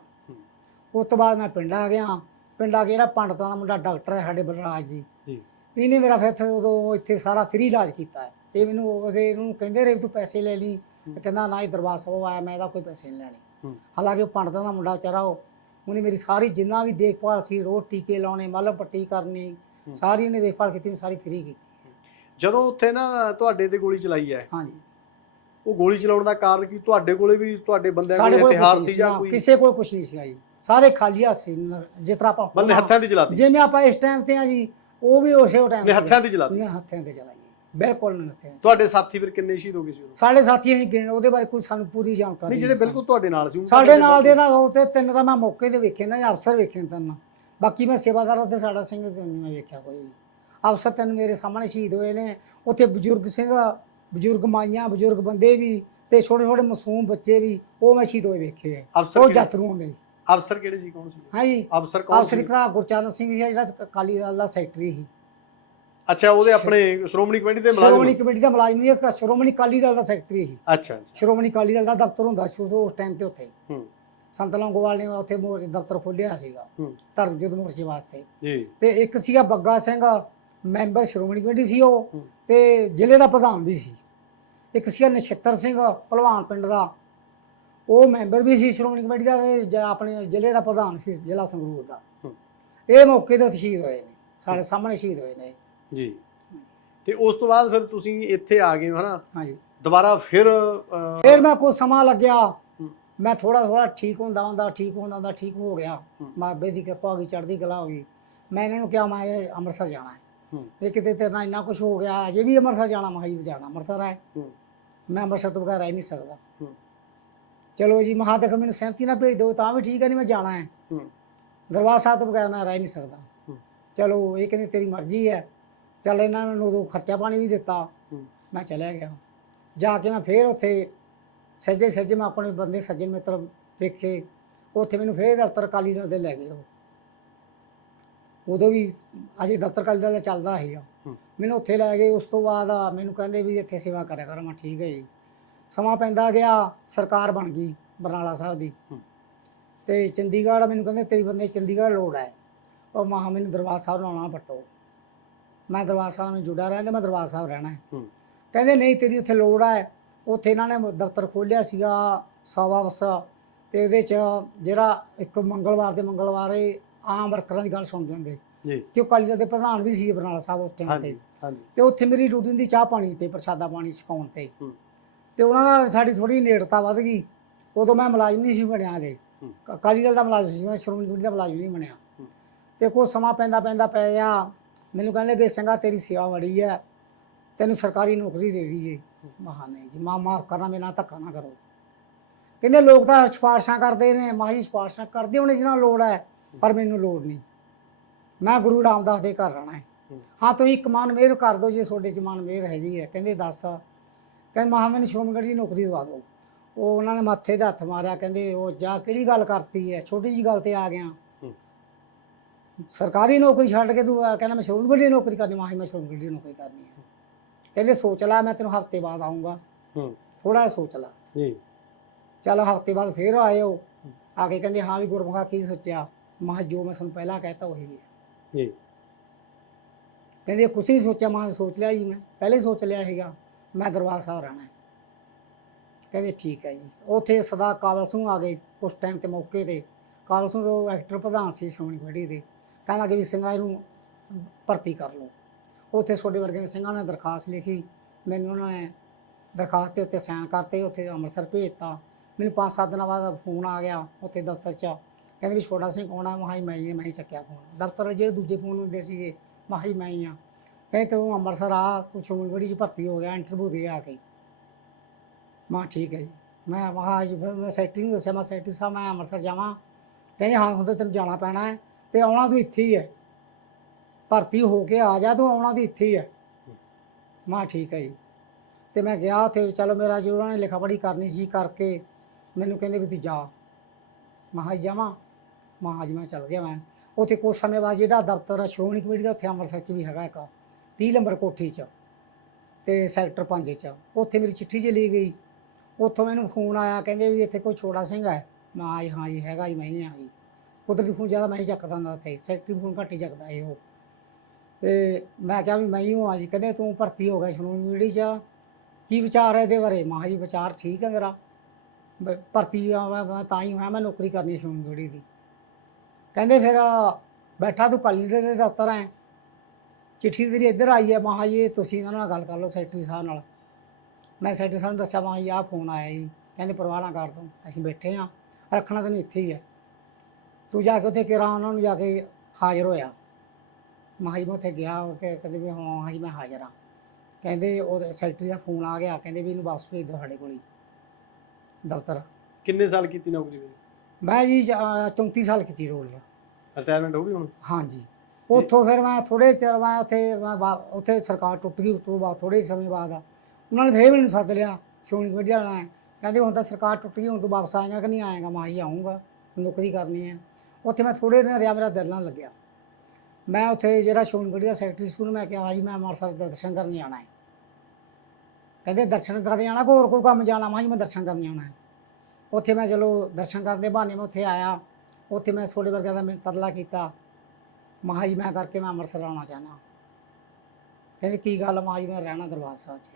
ਉਸ ਤੋਂ ਬਾਅਦ ਮੈਂ ਪਿੰਡ ਆ ਗਿਆ। ਪਿੰਡ ਆ ਕੇ ਜਿਹੜਾ ਪੰਡਤਾਂ ਦਾ ਮੁੰਡਾ ਡਾਕਟਰ ਹੈ ਸਾਡੇ ਬਲਰਾਜ ਜੀ। ਜੀ। ਇਹਨੇ ਮੇਰਾ ਫਿਰ ਉਦੋਂ ਇੱਥੇ ਸਾਰਾ ਫ੍ਰੀ ਇਲਾਜ ਕੀਤਾ ਹੈ। ਇਹ ਮੈਨੂੰ ਉਹਦੇ ਇਹਨੂੰ ਕਹਿੰਦੇ ਰਹੇ ਤੂੰ ਪੈਸੇ ਲੈ ਲਈ। ਕਹਿੰਦਾ ਨਾ ਹੀ ਦਰਬਾਰ ਸਾਹਿਬ ਆਇਆ ਮੈਂ ਇਹਦਾ ਕੋਈ ਪੈਸੇ ਨਹੀਂ ਲੈਣੇ। ਹਾਲਾਂਕਿ ਉਹ ਪੰਡਤਾਂ ਦਾ ਮੁੰਡਾ ਵਿਚਾਰਾ ਉਹ ਉਹਨੇ ਮੇਰੀ ਸਾਰੀ ਜਿੰਨਾ ਵੀ ਦੇਖਭਾਲ ਸੀ ਰੋਟ ਟੀਕੇ ਲਾਉਣੇ ਮੱਲ੍ਹ ਪੱਟੀ ਕਰਨੀ ਸਾਰੀ ਉਹਨੇ ਦੇਖਭਾਲ ਕੀਤੀ ਸਾਰੀ ਫ੍ਰੀ ਕੀਤੀ। ਜਦੋਂ ਉੱਥੇ ਨਾ ਤੁਹਾਡੇ ਤੇ ਗੋਲੀ ਚਲਾਈ ਹੈ ਹਾਂਜੀ। ਉਹ ਗੋਲੀ ਚਲਾਉਣ ਦਾ ਕਾਰਨ ਕੀ? ਤੁਹਾਡੇ ਕੋਲੇ ਵੀ ਤੁਹਾਡੇ ਬੰਦਿਆਂ ਕੋਲ ਇਤਿਹਾਸ ਸੀ ਜਾਂ ਕੋਈ? ਕਿਸੇ ਕੋਲ ਕੁਝ ਨਹੀਂ ਸੀਗਾ ਜੀ ਸਾਰੇ ਖਾਲੀ ਹੱਥ ਸੀ ਨ- ਜਿਸ ਤਰ੍ਹਾਂ ਆਪਾਂ ਬੰਦੇ ਹੱਥਾਂ ਦੀ ਚਲਾਤੀ। ਜਿਵੇਂ ਆਪਾਂ ਇਸ ਟਾਈਮ ਤੇ ਆ ਜੀ ਉਹ ਵੀ ਉਸੇ ਟਾਈਮ ਨੇ ਹੱਥਾਂ ਦੀ ਚਲਾਤੀ। ਨੇ ਹੱਥਾਂ ਤੇ ਚਲਾਈ। ਬਿਲਕੁਲ ਨਹੀਂ ਤੇ। ਤੁਹਾਡੇ ਸਾਥੀ ਫਿਰ ਕਿੰਨੇ ਸ਼ਹੀਦ ਹੋ ਗਏ ਸੀ ਉਦੋਂ? ਸਾਡੇ ਸਾਥੀ ਅਸੀਂ ਗਿਣ ਉਹਦੇ ਬਾਰੇ ਕੋਈ ਸਾਨੂੰ ਪੂਰੀ ਜਾਣਕਾਰੀ ਨਹੀਂ ਜਿਹੜੇ ਬਿਲਕੁਲ ਤੁਹਾਡੇ ਨਾਲ ਸੀ ਉਹਨਾਂ ਸਾਡੇ ਦੇ ਨਾਲ ਦੇ ਨਾ ਉਹ ਤੇ ਤਿੰਨ ਤਾਂ ਮੈਂ ਮੌਕੇ ਤੇ ਵੇਖੇ ਨਾ ਜਾਂ ਅਫਸਰ ਵੇਖੇ ਨੇ ਤਿੰਨ। ਬਾਕੀ ਮੈਂ ਸੇਵਾਦਾਰ ਉੱਥੇ ਸਾਡਾ ਸਿੰਘ ਤੇ ਨਹੀਂ ਮੈਂ ਵੇਖਿਆ ਕੋਈ ਵੀ। ਅਫਸਰ ਤਿੰਨ ਮੇਰੇ ਸਾਹਮਣੇ ਸ਼ਹੀਦ ਹੋਏ ਨੇ। ਉੱਥੇ ਬਜ਼ੁਰਗ ਸਿੰਘ ਬਜ਼ੁਰਗ ਮਾਈਆਂ ਬਜ਼ੁਰਗ ਬੰਦੇ ਵੀ ਤੇ ਛੋਟੇ ਛੋਟੇ ਮਾਸੂਮ ਬੱਚੇ ਵੀ ਉਹ ਮੈਂ ਸ਼ਹੀਦ ਹੋਏ ਵੇਖੇ। ਅਫਸਰ ਉਹ ਕਿਹੜੇ? ਯਾਤਰੂ ਹੁੰਦੇ ਅਫਸਰ ਕਿਹੜੇ ਸੀ ਕੌਣ ਸੀ? ਹਾਂਜੀ ਅਫਸਰ ਕੌਣ ਅਫਸਰ ਸੀ? ਇੱਕ ਤਾਂ ਗੁਰਚਰਨ ਸਿੰਘ ਸੀ ਜਿਹੜਾ ਅਕਾਲੀ ਦਲ ਦਾ ਸੈਕਟਰੀ ਸੀ। ਅੱਛਾ ਉਹਦੇ ਆਪਣੇ ਸ਼੍ਰੋਮਣੀ ਕਮੇਟੀ ਦੇ ਸ਼੍ਰੋਮਣੀ ਮੁਲਾਜ਼ਮ ਕਮੇਟੀ ਦਾ ਮੁਲਾਜ਼ਮ ਸੀ ਇੱਕ ਸ਼੍ਰੋਮਣੀ ਅਕਾਲੀ ਦਲ ਦਾ ਸੈਕਟਰੀ ਸੀ। ਅੱਛਾ ਸ਼੍ਰੋਮਣੀ ਅਕਾਲੀ ਦਲ ਦਾ ਦਫ਼ਤਰ ਹੁੰਦਾ ਸੀ ਉਸ ਟਾਈਮ ਤੇ ਉੱਥੇ। ਹੂੰ। ਸੰਤ ਲੰਗੋਵਾਲ ਨੇ ਉੱਥੇ ਮੋਰ ਦਫ਼ਤਰ ਖੋਲ੍ਹਿਆ ਸੀਗਾ ਹੂੰ। ਧਰਮ ਯੁੱਧ ਮੋਰਚੇ ਵਾਸਤੇ। ਜੀ। ਤੇ ਇੱਕ ਸੀਗਾ ਬੱਗਾ ਸਿੰਘ ਮੈਂਬਰ ਸ਼੍ਰੋਮਣੀ ਕਮੇਟੀ ਸੀ ਉਹ ਹੂੰ। ਤੇ ਜ਼ਿਲ੍ਹੇ ਦਾ ਪ੍ਰਧਾਨ ਵੀ ਸੀ। ਇੱਕ ਸੀਗਾ ਨਛੱਤਰ ਸਿੰਘ ਭਲਵਾਨ ਪਿੰਡ ਦਾ। ਉਹ ਮੈਂਬਰ ਵੀ ਸੀ ਸ਼੍ਰੋਮਣੀ ਕਮੇਟੀ ਦਾ ਤੇ ਆਪਣੇ ਜ਼ਿਲ੍ਹੇ ਦਾ ਪ੍ਰਧਾਨ ਸੀ ਜ਼ਿਲ੍ਹਾ ਸੰਗਰੂਰ ਦਾ। ਹੂੰ। ਇਹ ਮੌਕੇ ਤੇ ਸ਼ਹੀਦ ਹੋਏ ਨੇ ਸਾਡੇ ਸਾਹਮਣੇ ਸ਼ਹੀਦ ਹੋਏ ਨੇ। ਜੀ। ਤੇ ਉਸ ਤੋਂ ਬਾਅਦ ਫਿਰ ਤੁਸੀਂ ਇੱਥੇ ਆ ਗਏ ਹੋ ਹਨਾ? ਹਾਂਜੀ। ਦੁਬਾਰਾ ਫਿਰ ਅਹ, ਫਿਰ ਮੈਂ ਕੁਝ ਸਮਾਂ ਲੱਗਿਆ। ਹੂੰ, ਮੈਂ ਥੋੜਾ ਥੋੜਾ ਠੀਕ ਹੁੰਦਾ ਹੁੰਦਾ ਠੀਕ ਹੁੰਦਾ ਹੁੰਦਾ ਠੀਕ ਹੋ ਗਿਆ। ਹੂੰ। ਮਾਰਬੇ ਦੀ ਕਿਰਪਾ ਹੋ ਗਈ ਚੜ੍ਹਦੀ ਕਲਾ ਹੋ ਗਈ। ਮੈਂ ਇਹਨਾਂ ਨੂੰ ਕਿਹਾ ਮੈਂ ਇਹ ਅੰਮ੍ਰਿਤਸਰ ਜਾਣਾ ਹੈ। ਹੂੰ। ਵੀ ਕਿਤੇ ਤੇਰੇ ਨਾਲ ਇੰਨਾ ਕੁਝ ਹੋ ਗਿਆ ਅਜੇ ਵੀ ਅੰਮ੍ਰਿਤਸਰ ਜਾਣਾ ਮੈਂ ਜੀ ਜਾਣਾ ਅੰਮ੍ਰਿਤਸਰ ਹੈ। ਹੂੰ। ਮੈਂ ਅੰਮ੍ਰਿਤਸਰ ਤੋਂ ਬਗੈਰ ਰਹਿ ਨਹੀਂ ਸਕਦਾ। ਹੂੰ। ਚਲੋ ਜੀ ਮਹਾ ਦੇਖ ਮੈਨੂੰ ਸਹਿਮਤੀ ਨਾਲ ਭੇਜ ਦਿਓ ਤਾਂ ਵੀ ਠੀਕ ਹੈ ਨਹੀਂ ਮੈਂ ਜਾਣਾ ਹੈ। ਹੂੰ। ਦਰਬਾਰ ਸਾਹਿਬ ਤੋਂ ਬਗੈਰ ਮੈਂ ਰਹਿ ਨਹੀਂ ਸਕਦਾ। ਹੂੰ। ਚਲੋ ਇਹ ਕਹਿੰਦੇ ਤੇਰੀ ਮਰਜ਼ੀ ਹੈ। ਚੱਲ ਇਹਨਾਂ ਨੇ ਉਦੋਂ ਖਰਚਾ ਪਾਣੀ ਵੀ ਦਿੱਤਾ। ਮੈਂ ਚਲਿਆ ਗਿਆ। ਜਾ ਕੇ ਮੈਂ ਫੇਰ ਉੱਥੇ ਸੱਜੇ ਸੱਜੇ ਮੈਂ ਆਪਣੇ ਬੰਦੇ ਸੱਜਣ ਮਿੱਤਰ ਵੇਖੇ। ਉੱਥੇ ਮੈਨੂੰ ਫੇਰ ਦਫ਼ਤਰ ਅਕਾਲੀ ਦਲ ਦੇ ਲੈ ਗਏ ਉਹ। ਉਦੋਂ ਵੀ ਅਜੇ ਦਫ਼ਤਰ ਅਕਾਲੀ ਦਲ ਦਾ ਚੱਲਦਾ ਸੀਗਾ ਮੈਨੂੰ ਉੱਥੇ ਲੈ ਗਏ। ਉਸ ਤੋਂ ਬਾਅਦ ਮੈਨੂੰ ਕਹਿੰਦੇ ਵੀ ਇੱਥੇ ਸੇਵਾ ਕਰਿਆ ਕਰ। ਮੈਂ ਠੀਕ ਹੈ ਜੀ। ਸਮਾਂ ਪੈਂਦਾ ਗਿਆ। ਸਰਕਾਰ ਬਣ ਗਈ ਬਰਨਾਲਾ ਸਾਹਿਬ ਦੀ। ਤੇ ਚੰਡੀਗੜ੍ਹ ਮੈਨੂੰ ਕਹਿੰਦੇ ਤੇਰੀ ਬੰਦੇ ਚੰਡੀਗੜ੍ਹ ਲੋੜ ਹੈ। ਉਹ ਮਹਾ ਮੈਨੂੰ ਦਰਬਾਰ ਸਾਹਿਬ ਨੂੰ ਆਉਣਾ ਪੱਟੋ। ਮੈਂ ਦਰਬਾਰ ਸਾਹਿਬ ਨਾਲ ਜੁੜਿਆ ਰਹਿੰਦਾ ਮੈਂ ਦਰਬਾਰ ਸਾਹਿਬ ਰਹਿਣਾ ਹੈ। ਹੂੰ। ਕਹਿੰਦੇ ਨਹੀਂ ਤੇਰੀ ਉੱਥੇ ਲੋੜ ਹੈ। ਉੱਥੇ ਇਹਨਾਂ ਨੇ ਦਫ਼ਤਰ ਖੋਲ੍ਹਿਆ ਸੀਗਾ ਸਵਾ ਵਸਾ। ਤੇ ਇਹਦੇ ਚ ਜਿਹੜਾ ਇੱਕ ਮੰਗਲਵਾਰ ਦੇ ਮੰਗਲਵਾਰ ਆਮ ਵਰਕਰਾਂ ਦੀ ਗੱਲ ਸੁਣਦੇ ਹੁੰਦੇ। ਜੀ। ਕਿ ਉਹ ਅਕਾਲੀ ਦਲ ਦੇ ਪ੍ਰਧਾਨ ਵੀ ਸੀ ਬਰਨਾਲਾ ਸਾਹਿਬ ਉਸ ਟਾਈਮ ਤੇ। ਤੇ ਉੱਥੇ ਮੇਰੀ ਡਿਊਟੀ ਹੁੰਦੀ ਚਾਹ ਪਾਣੀ ਤੇ ਪ੍ਰਸ਼ਾਦਾ ਪਾਣੀ ਛਕਾਉਣ ਤੇ। ਤੇ ਉਹਨਾਂ ਨਾਲ ਸਾਡੀ ਥੋੜੀ ਨੇੜਤਾ ਵੱਧ ਗਈ। ਉਦੋਂ ਮੈਂ ਮੁਲਾਜ਼ਮ ਨਹੀਂ ਸੀ ਬਣਿਆ ਦੇ ਹੂੰ। ਅਕਾਲੀ ਦਲ ਦਾ ਮੁਲਾਜ਼ਮ ਸੀ ਮੈਂ ਸ਼੍ਰੋਮਣੀ ਕਮੇਟੀ ਦਾ ਮੁਲਾਜ਼ਮ ਨਹੀਂ ਬਣਿਆ। ਤੇ ਕੁਛ ਸਮਾਂ ਪੈਂਦਾ ਪੈਂਦਾ ਪੈ ਗਿਆ। ਮੈਨੂੰ ਕਹਿੰਦੇ ਕਿ ਸਿੰਘਾ ਤੇਰੀ ਸੇਵਾ ਬੜੀ ਹੈ, ਤੈਨੂੰ ਸਰਕਾਰੀ ਨੌਕਰੀ ਦੇ ਦਈਏ। ਮਹਾ ਨਹੀਂ ਜੀ, ਮਾਂ ਮਾਫ ਕਰਨਾ, ਮੇਰੇ ਧੱਕਾ ਨਾ ਕਰੋ। ਕਹਿੰਦੇ ਲੋਕ ਤਾਂ ਸਿਫਾਰਸ਼ਾਂ ਕਰਦੇ ਨੇ, ਮਾਹੀ ਸਿਫਾਰਸ਼ਾਂ ਕਰਦੇ ਹੋਣੇ ਜਿਹਨਾਂ ਲੋੜ ਹੈ, ਪਰ ਮੈਨੂੰ ਲੋੜ ਨਹੀਂ। ਮੈਂ ਗੁਰੂ ਰਾਮਦਾਸ ਦੇ ਘਰ ਰਹਿਣਾ ਹੈ। ਹਾਂ, ਤੁਸੀਂ ਇੱਕ ਮਨ ਮਿਹਰ ਕਰ ਦਿਓ, ਜੇ ਤੁਹਾਡੇ ਚ ਮਨ ਮਿਹਰ ਹੈਗੀ ਹੈ। ਕਹਿੰਦੇ ਦੱਸ, ਕਹਿੰਦੇ ਮਹਾ ਮੈਨੂੰ ਸ਼੍ਰੋਮਣੀ ਦੀ ਨੌਕਰੀ ਦਵਾ ਦਿਓ। ਉਹ ਉਹਨਾਂ ਨੇ ਮੱਥੇ ਤੇ ਹੱਥ ਮਾਰਿਆ, ਕਹਿੰਦੇ ਉਹ ਜਾ ਕਿਹੜੀ ਗੱਲ ਕਰਤੀ ਹੈ? ਛੋਟੀ ਜੀ ਗੱਲ ਤੇ ਆ ਗਿਆ। ਸਰਕਾਰੀ ਨੌਕਰੀ ਛੱਡ ਕੇ ਤੂੰ ਆ ਕਹਿੰਦਾ ਮੈਂ ਸ਼੍ਰੋਮਣੀ ਦੀ ਨੌਕਰੀ ਕਰਨੀ ਮਾਹੀ ਮੈਂ ਸ਼੍ਰੋਮਣੀ ਦੀ ਨੌਕਰੀ ਕਰਨੀ ਹੈ ਕਹਿੰਦੇ ਸੋਚ ਲੈ ਮੈਂ ਤੈਨੂੰ ਹਫ਼ਤੇ ਬਾਅਦ ਆਉਂਗਾ ਹੂੰ। ਥੋੜਾ ਸੋਚ ਲੈ। ਜੀ। ਚੱਲ ਹਫ਼ਤੇ ਬਾਅਦ ਫੇਰ ਆਏ ਉਹ। ਆ ਕੇ ਕਹਿੰਦੇ ਹਾਂ ਵੀ ਗੁਰਮੁਖਾ ਕੀ ਸੋਚਿਆ? ਮਾ ਜੋ ਮੈਂ ਤੁਹਾਨੂੰ ਪਹਿਲਾਂ ਕਹਿਤਾ ਉਹੀ ਹੈ। ਜੀ। ਕਹਿੰਦੇ ਕੁਛ ਨਹੀਂ ਸੋਚਿਆ ਮੈਂ ਸੋਚ ਲਿਆ ਜੀ ਮੈਂ। ਪਹਿਲੇ ਹੀ ਸੋਚ ਲਿਆ ਸੀਗਾ ਮੈਂ ਦਰਬਾਰ ਸਾਹਿਬ ਰਹਿਣਾ ਹੈ। ਕਹਿੰਦੇ ਠੀਕ ਹੈ ਜੀ। ਉੱਥੇ ਸਦਾ ਕਾਬਲ ਸਿੰਘ ਆ ਗਏ ਉਸ ਟਾਈਮ ਤੇ ਮੌਕੇ ਤੇ। ਕਾਬਲ ਸਿੰਘ ਉਹ ਐਕਟਰ ਪ੍ਰਧਾਨ ਸੀ ਸ਼੍ਰੋਮਣੀ ਕਮੇਟੀ ਦੇ। ਕਹਿਣ ਲੱਗੇ ਵੀ ਸਿੰਘਾਂ ਇਹਨੂੰ ਭਰਤੀ ਕਰ ਲਓ। ਉੱਥੇ ਛੋਡੇ ਵਰਗੇ ਨੇ ਸਿੰਘਾਂ ਨੇ ਦਰਖਾਸਤ ਲਿਖੀ। ਮੈਨੂੰ ਉਹਨਾਂ ਨੇ ਦਰਖਾਸਤ ਦੇ ਉੱਤੇ ਸਾਈਨ ਕਰਤੇ, ਉੱਥੇ ਅੰਮ੍ਰਿਤਸਰ ਭੇਜਤਾ। ਮੈਨੂੰ ਪੰਜ ਸੱਤ ਦਿਨਾਂ ਬਾਅਦ ਫੋਨ ਆ ਗਿਆ ਉੱਥੇ ਦਫ਼ਤਰ 'ਚ। ਕਹਿੰਦੇ ਵੀ ਛੋਟਾ ਸਿੰਘ ਕੌਣ ਆ? ਮਹਾਈ ਮੈਂ ਹੀ ਮੈਂ ਹੀ ਚੱਕਿਆ ਫੋਨ। ਦਫ਼ਤਰ ਜਿਹੜੇ ਦੂਜੇ ਫੋਨ ਹੁੰਦੇ ਸੀਗੇ ਮਹਾਈ ਮੈਂ ਹੀ ਆ। ਕਹਿੰਦੇ ਤੂੰ ਅੰਮ੍ਰਿਤਸਰ ਆ, ਤੂੰ ਸ਼੍ਰੋਮਣੀ 'ਚ ਭਰਤੀ ਹੋ ਗਿਆ ਇੰਟਰਵਿਊ ਦੇ ਆ ਕੇ। ਮਾਂ ਠੀਕ ਹੈ ਜੀ। ਮੈਂ ਮਹਾ ਜੀ ਮੈਂ ਸੈਕਟਰੀ ਨੂੰ ਦੱਸਿਆ, ਮੈਂ ਸੈਕਟਰੀ ਸਾਹਿਬ, ਮੈਂ ਅੰਮ੍ਰਿਤਸਰ ਜਾਵਾਂ। ਕਹਿੰਦੇ ਹਾਂ, ਹੁਣ ਤਾਂ ਤੈਨੂੰ ਜਾਣਾ ਪੈਣਾ ਹੈ। ਤੇ ਆਉਣਾ ਤੂੰ ਇੱਥੇ ਹੀ ਹੈ। ਭਰਤੀ ਹੋ ਕੇ ਆ ਜਾ, ਤੂੰ ਆਉਣਾ ਤੂੰ ਇੱਥੇ ਹੀ ਹੈ। ਮਾਂ ਠੀਕ ਹੈ ਜੀ। ਤੇ ਮੈਂ ਗਿਆ ਉੱਥੇ, ਚਲੋ ਮੇਰਾ ਜੀ, ਉਹਨਾਂ ਨੇ ਲਿਖਾ ਪੜ੍ਹੀ ਕਰਨੀ ਸੀ ਕਰਕੇ ਮੈਨੂੰ ਕਹਿੰਦੇ ਵੀ ਤੂੰ ਜਾ। ਮਹਾ ਜਾਵਾਂ। ਮਹਾ ਜੀ ਮੈਂ ਚੱਲ ਗਿਆ ਮੈਂ। ਉੱਥੇ ਕੁਝ ਸਮੇਂ ਬਾਅਦ ਜਿਹੜਾ ਦਫ਼ਤਰ ਆ, ਸ਼੍ਰੋਮਣੀ ਕਮੇਟੀ ਦਾ, ਉੱਥੇ ਅੰਮ੍ਰਿਤਸਰ 'ਚ ਵੀ ਹੈਗਾ ਇੱਕ। 30 ਨੰਬਰ ਕੋਠੀ 'ਚ ਤੇ ਸੈਕਟਰ 5 'ਚ। ਉੱਥੇ ਮੇਰੀ ਚਿੱਠੀ ਚਲੀ ਗਈ। ਉੱਥੋਂ ਮੈਨੂੰ ਫੋਨ ਆਇਆ, ਕਹਿੰਦੇ ਵੀ ਇੱਥੇ ਕੋਈ ਛੋਟਾ ਸਿੰਘ ਹੈ। ਮੈਂ ਜੀ, ਹਾਂ ਜੀ, ਹੈਗਾ ਜੀ, ਮੈਂ ਹੀ ਹਾਂ ਜੀ। ਕੁਦਰਤੀ ਫੋਨ ਜ਼ਿਆਦਾ ਮੈਂ ਹੀ ਚੱਕਦਾ ਹੁੰਦਾ ਉੱਥੇ, ਸੈਕਟਰੀ ਫੋਨ ਘੱਟ ਹੀ ਚੱਕਦਾ ਇਹ ਉਹ। ਤੇ ਮੈਂ ਕਿਹਾ ਵੀ ਮੈਂ ਹੀ ਹਾਂ ਜੀ, ਕਹਿੰਦੇ ਤੂੰ ਭਰਤੀ ਹੋ ਗਿਆ ਸ਼੍ਰੋਮਣੀ ਕਮੇਟੀ 'ਚ। ਕੀ ਵਿਚਾਰ ਹੈ ਇਹਦੇ ਬਾਰੇ? ਮੈਂ ਜੀ ਵਿਚਾਰ ਠੀਕ ਹੈ ਮੇਰਾ। ਬ- ਭਰਤੀ ਆ, ਮੈਂ ਮੈਂ ਤਾਂ ਹੀ ਹੋਇਆ, ਮੈਂ ਨੌਕਰੀ ਕਰਨੀ ਸ਼੍ਰੋਮਣੀ ਕਮੇਟੀ ਦੀ। ਕਹਿੰਦੇ ਫਿਰ ਬੈਠਾ ਤੂੰ ਕਾਲੀ ਦੇ ਦਫ਼ਤਰ ਹੈ ਚਿੱਠੀ ਤੇਰੀ ਇੱਧਰ ਆਈ ਹੈ ਮਹਾ ਜੀ ਤੁਸੀਂ ਇਹਨਾਂ ਨਾਲ ਗੱਲ ਕਰ ਲਓ ਸੈਕਟਰੀ ਸਾਹਿਬ ਨਾਲ। ਮੈਂ ਸੈਕਟਰੀ ਸਾਹਿਬ ਨੂੰ ਦੱਸਿਆ ਮਹਾ ਜੀ ਆਹ ਫੋਨ ਆਇਆ ਜੀ। ਕਹਿੰਦੇ ਪਰਵਾਹ ਨਾ ਕਰ ਤੂੰ, ਅਸੀਂ ਬੈਠੇ ਹਾਂ, ਰੱਖਣਾ ਤੈਨੂੰ ਇੱਥੇ ਹੀ ਹੈ। ਤੂੰ ਜਾ ਕੇ ਉੱਥੇ ਕਿਰਾਂ ਉਹਨਾਂ ਨੂੰ ਜਾ ਕੇ ਹਾਜ਼ਰ ਹੋਇਆ। ਮਹਾ ਜੀ ਮੈਂ ਉੱਥੇ ਗਿਆ ਕਿ ਕਹਿੰਦੇ ਵੀ ਹਾਂ ਜੀ ਮੈਂ ਹਾਜ਼ਰ ਹਾਂ। ਕਹਿੰਦੇ ਉਹ ਸੈਕਟਰੀ ਦਾ ਫੋਨ ਆ ਗਿਆ ਕਹਿੰਦੇ ਵੀ ਇਹਨੂੰ ਵਾਪਸ ਭੇਜ ਦਿਓ ਸਾਡੇ ਕੋਲ ਦਫ਼ਤਰ। ਕਿੰਨੇ ਸਾਲ ਕੀਤੀ ਨੌਕਰੀ ਮੈਂ ਜੀ ਅਹ, 34 ਸਾਲ ਕੀਤੀ ਰੋਲ ਰਿਟਾਇਰਮੈਂਟ ਹੋ ਗਈ ਹੁਣ? ਹਾਂਜੀ। ਉੱਥੋਂ ਫਿਰ ਮੈਂ ਥੋੜੇ ਚਿਰ ਮੈਂ ਉੱਥੇ ਮੈਂ ਵਾ- ਉੱਥੇ ਸਰਕਾਰ ਟੁੱਟ ਗਈ ਉਸ ਤੋਂ ਬਾਅਦ ਥੋੜੇ ਸਮੇਂ ਬਾਅਦ ਉਹਨਾਂ ਨੇ ਫੇਰ ਮੈਨੂੰ ਸੱਦ ਲਿਆ ਸ਼੍ਰੋਮਣੀ ਕਮੇਟੀ ਵਾਲਿਆਂ ਨੇ। ਕਹਿੰਦੇ ਹੁਣ ਤਾਂ ਸਰਕਾਰ ਟੁੱਟ ਗਈ ਹੁਣ ਤੂੰ ਵਾਪਸ ਆਏਗਾ ਕਿ ਨਹੀਂ ਆਏਗਾ? ਮੈਂ ਜੀ ਆਉਂਗਾ ਨੌਕਰੀ ਕਰਨੀ ਹੈ। ਉੱਥੇ ਮੈਂ ਥੋੜੇ ਦਿਨ ਰਿਹਾ, ਮੇਰਾ ਦਿਲ ਨਾ ਲੱਗਿਆ। ਮੈਂ ਉੱਥੇ ਜਿਹੜਾ ਸ਼੍ਰੋਮਣੀ ਦਾ ਸੈਕਟਰੀ ਸਕੂਲ, ਮੈਂ ਕਿਹਾ ਜੀ, ਮੈਂ ਅੰਮ੍ਰਿਤਸਰ ਦੇ ਦਰਸ਼ਨ ਕਰਨ ਜਾਣਾ ਹੈ। ਕਹਿੰਦੇ, ਦਰਸ਼ਨ ਕਰਨ ਜਾਣਾ, ਕੋਈ ਹੋਰ ਕੋਈ ਕੰਮ ਜਾਣਾ? ਮੈਂ ਜੀ, ਮੈਂ ਦਰਸ਼ਨ ਕਰਨ ਜਾਣਾ ਹੈ। ਉੱਥੇ ਮੈਂ ਚਲੋ ਦਰਸ਼ਨ ਕਰਨ ਦੇ ਬਹਾਨੇ ਮੈਂ ਉੱਥੇ ਆਇਆ। ਉੱਥੇ ਮੈਂ ਥੋੜੇ ਵਰਗਾ ਦਾ ਮੈਂ ਤਰਲਾ ਕੀਤਾ। ਮਹਾ ਜੀ, ਮੈਂ ਕਰਕੇ ਮੈਂ ਅੰਮ੍ਰਿਤਸਰ ਆਉਣਾ ਚਾਹਨਾ ਕਹਿੰਦੇ, ਕੀ ਗੱਲ? ਮਹਾ ਜੀ, ਮੈਂ ਰਹਿਣਾ ਦਰਬਾਰ ਸਾਹਿਬ 'ਚ।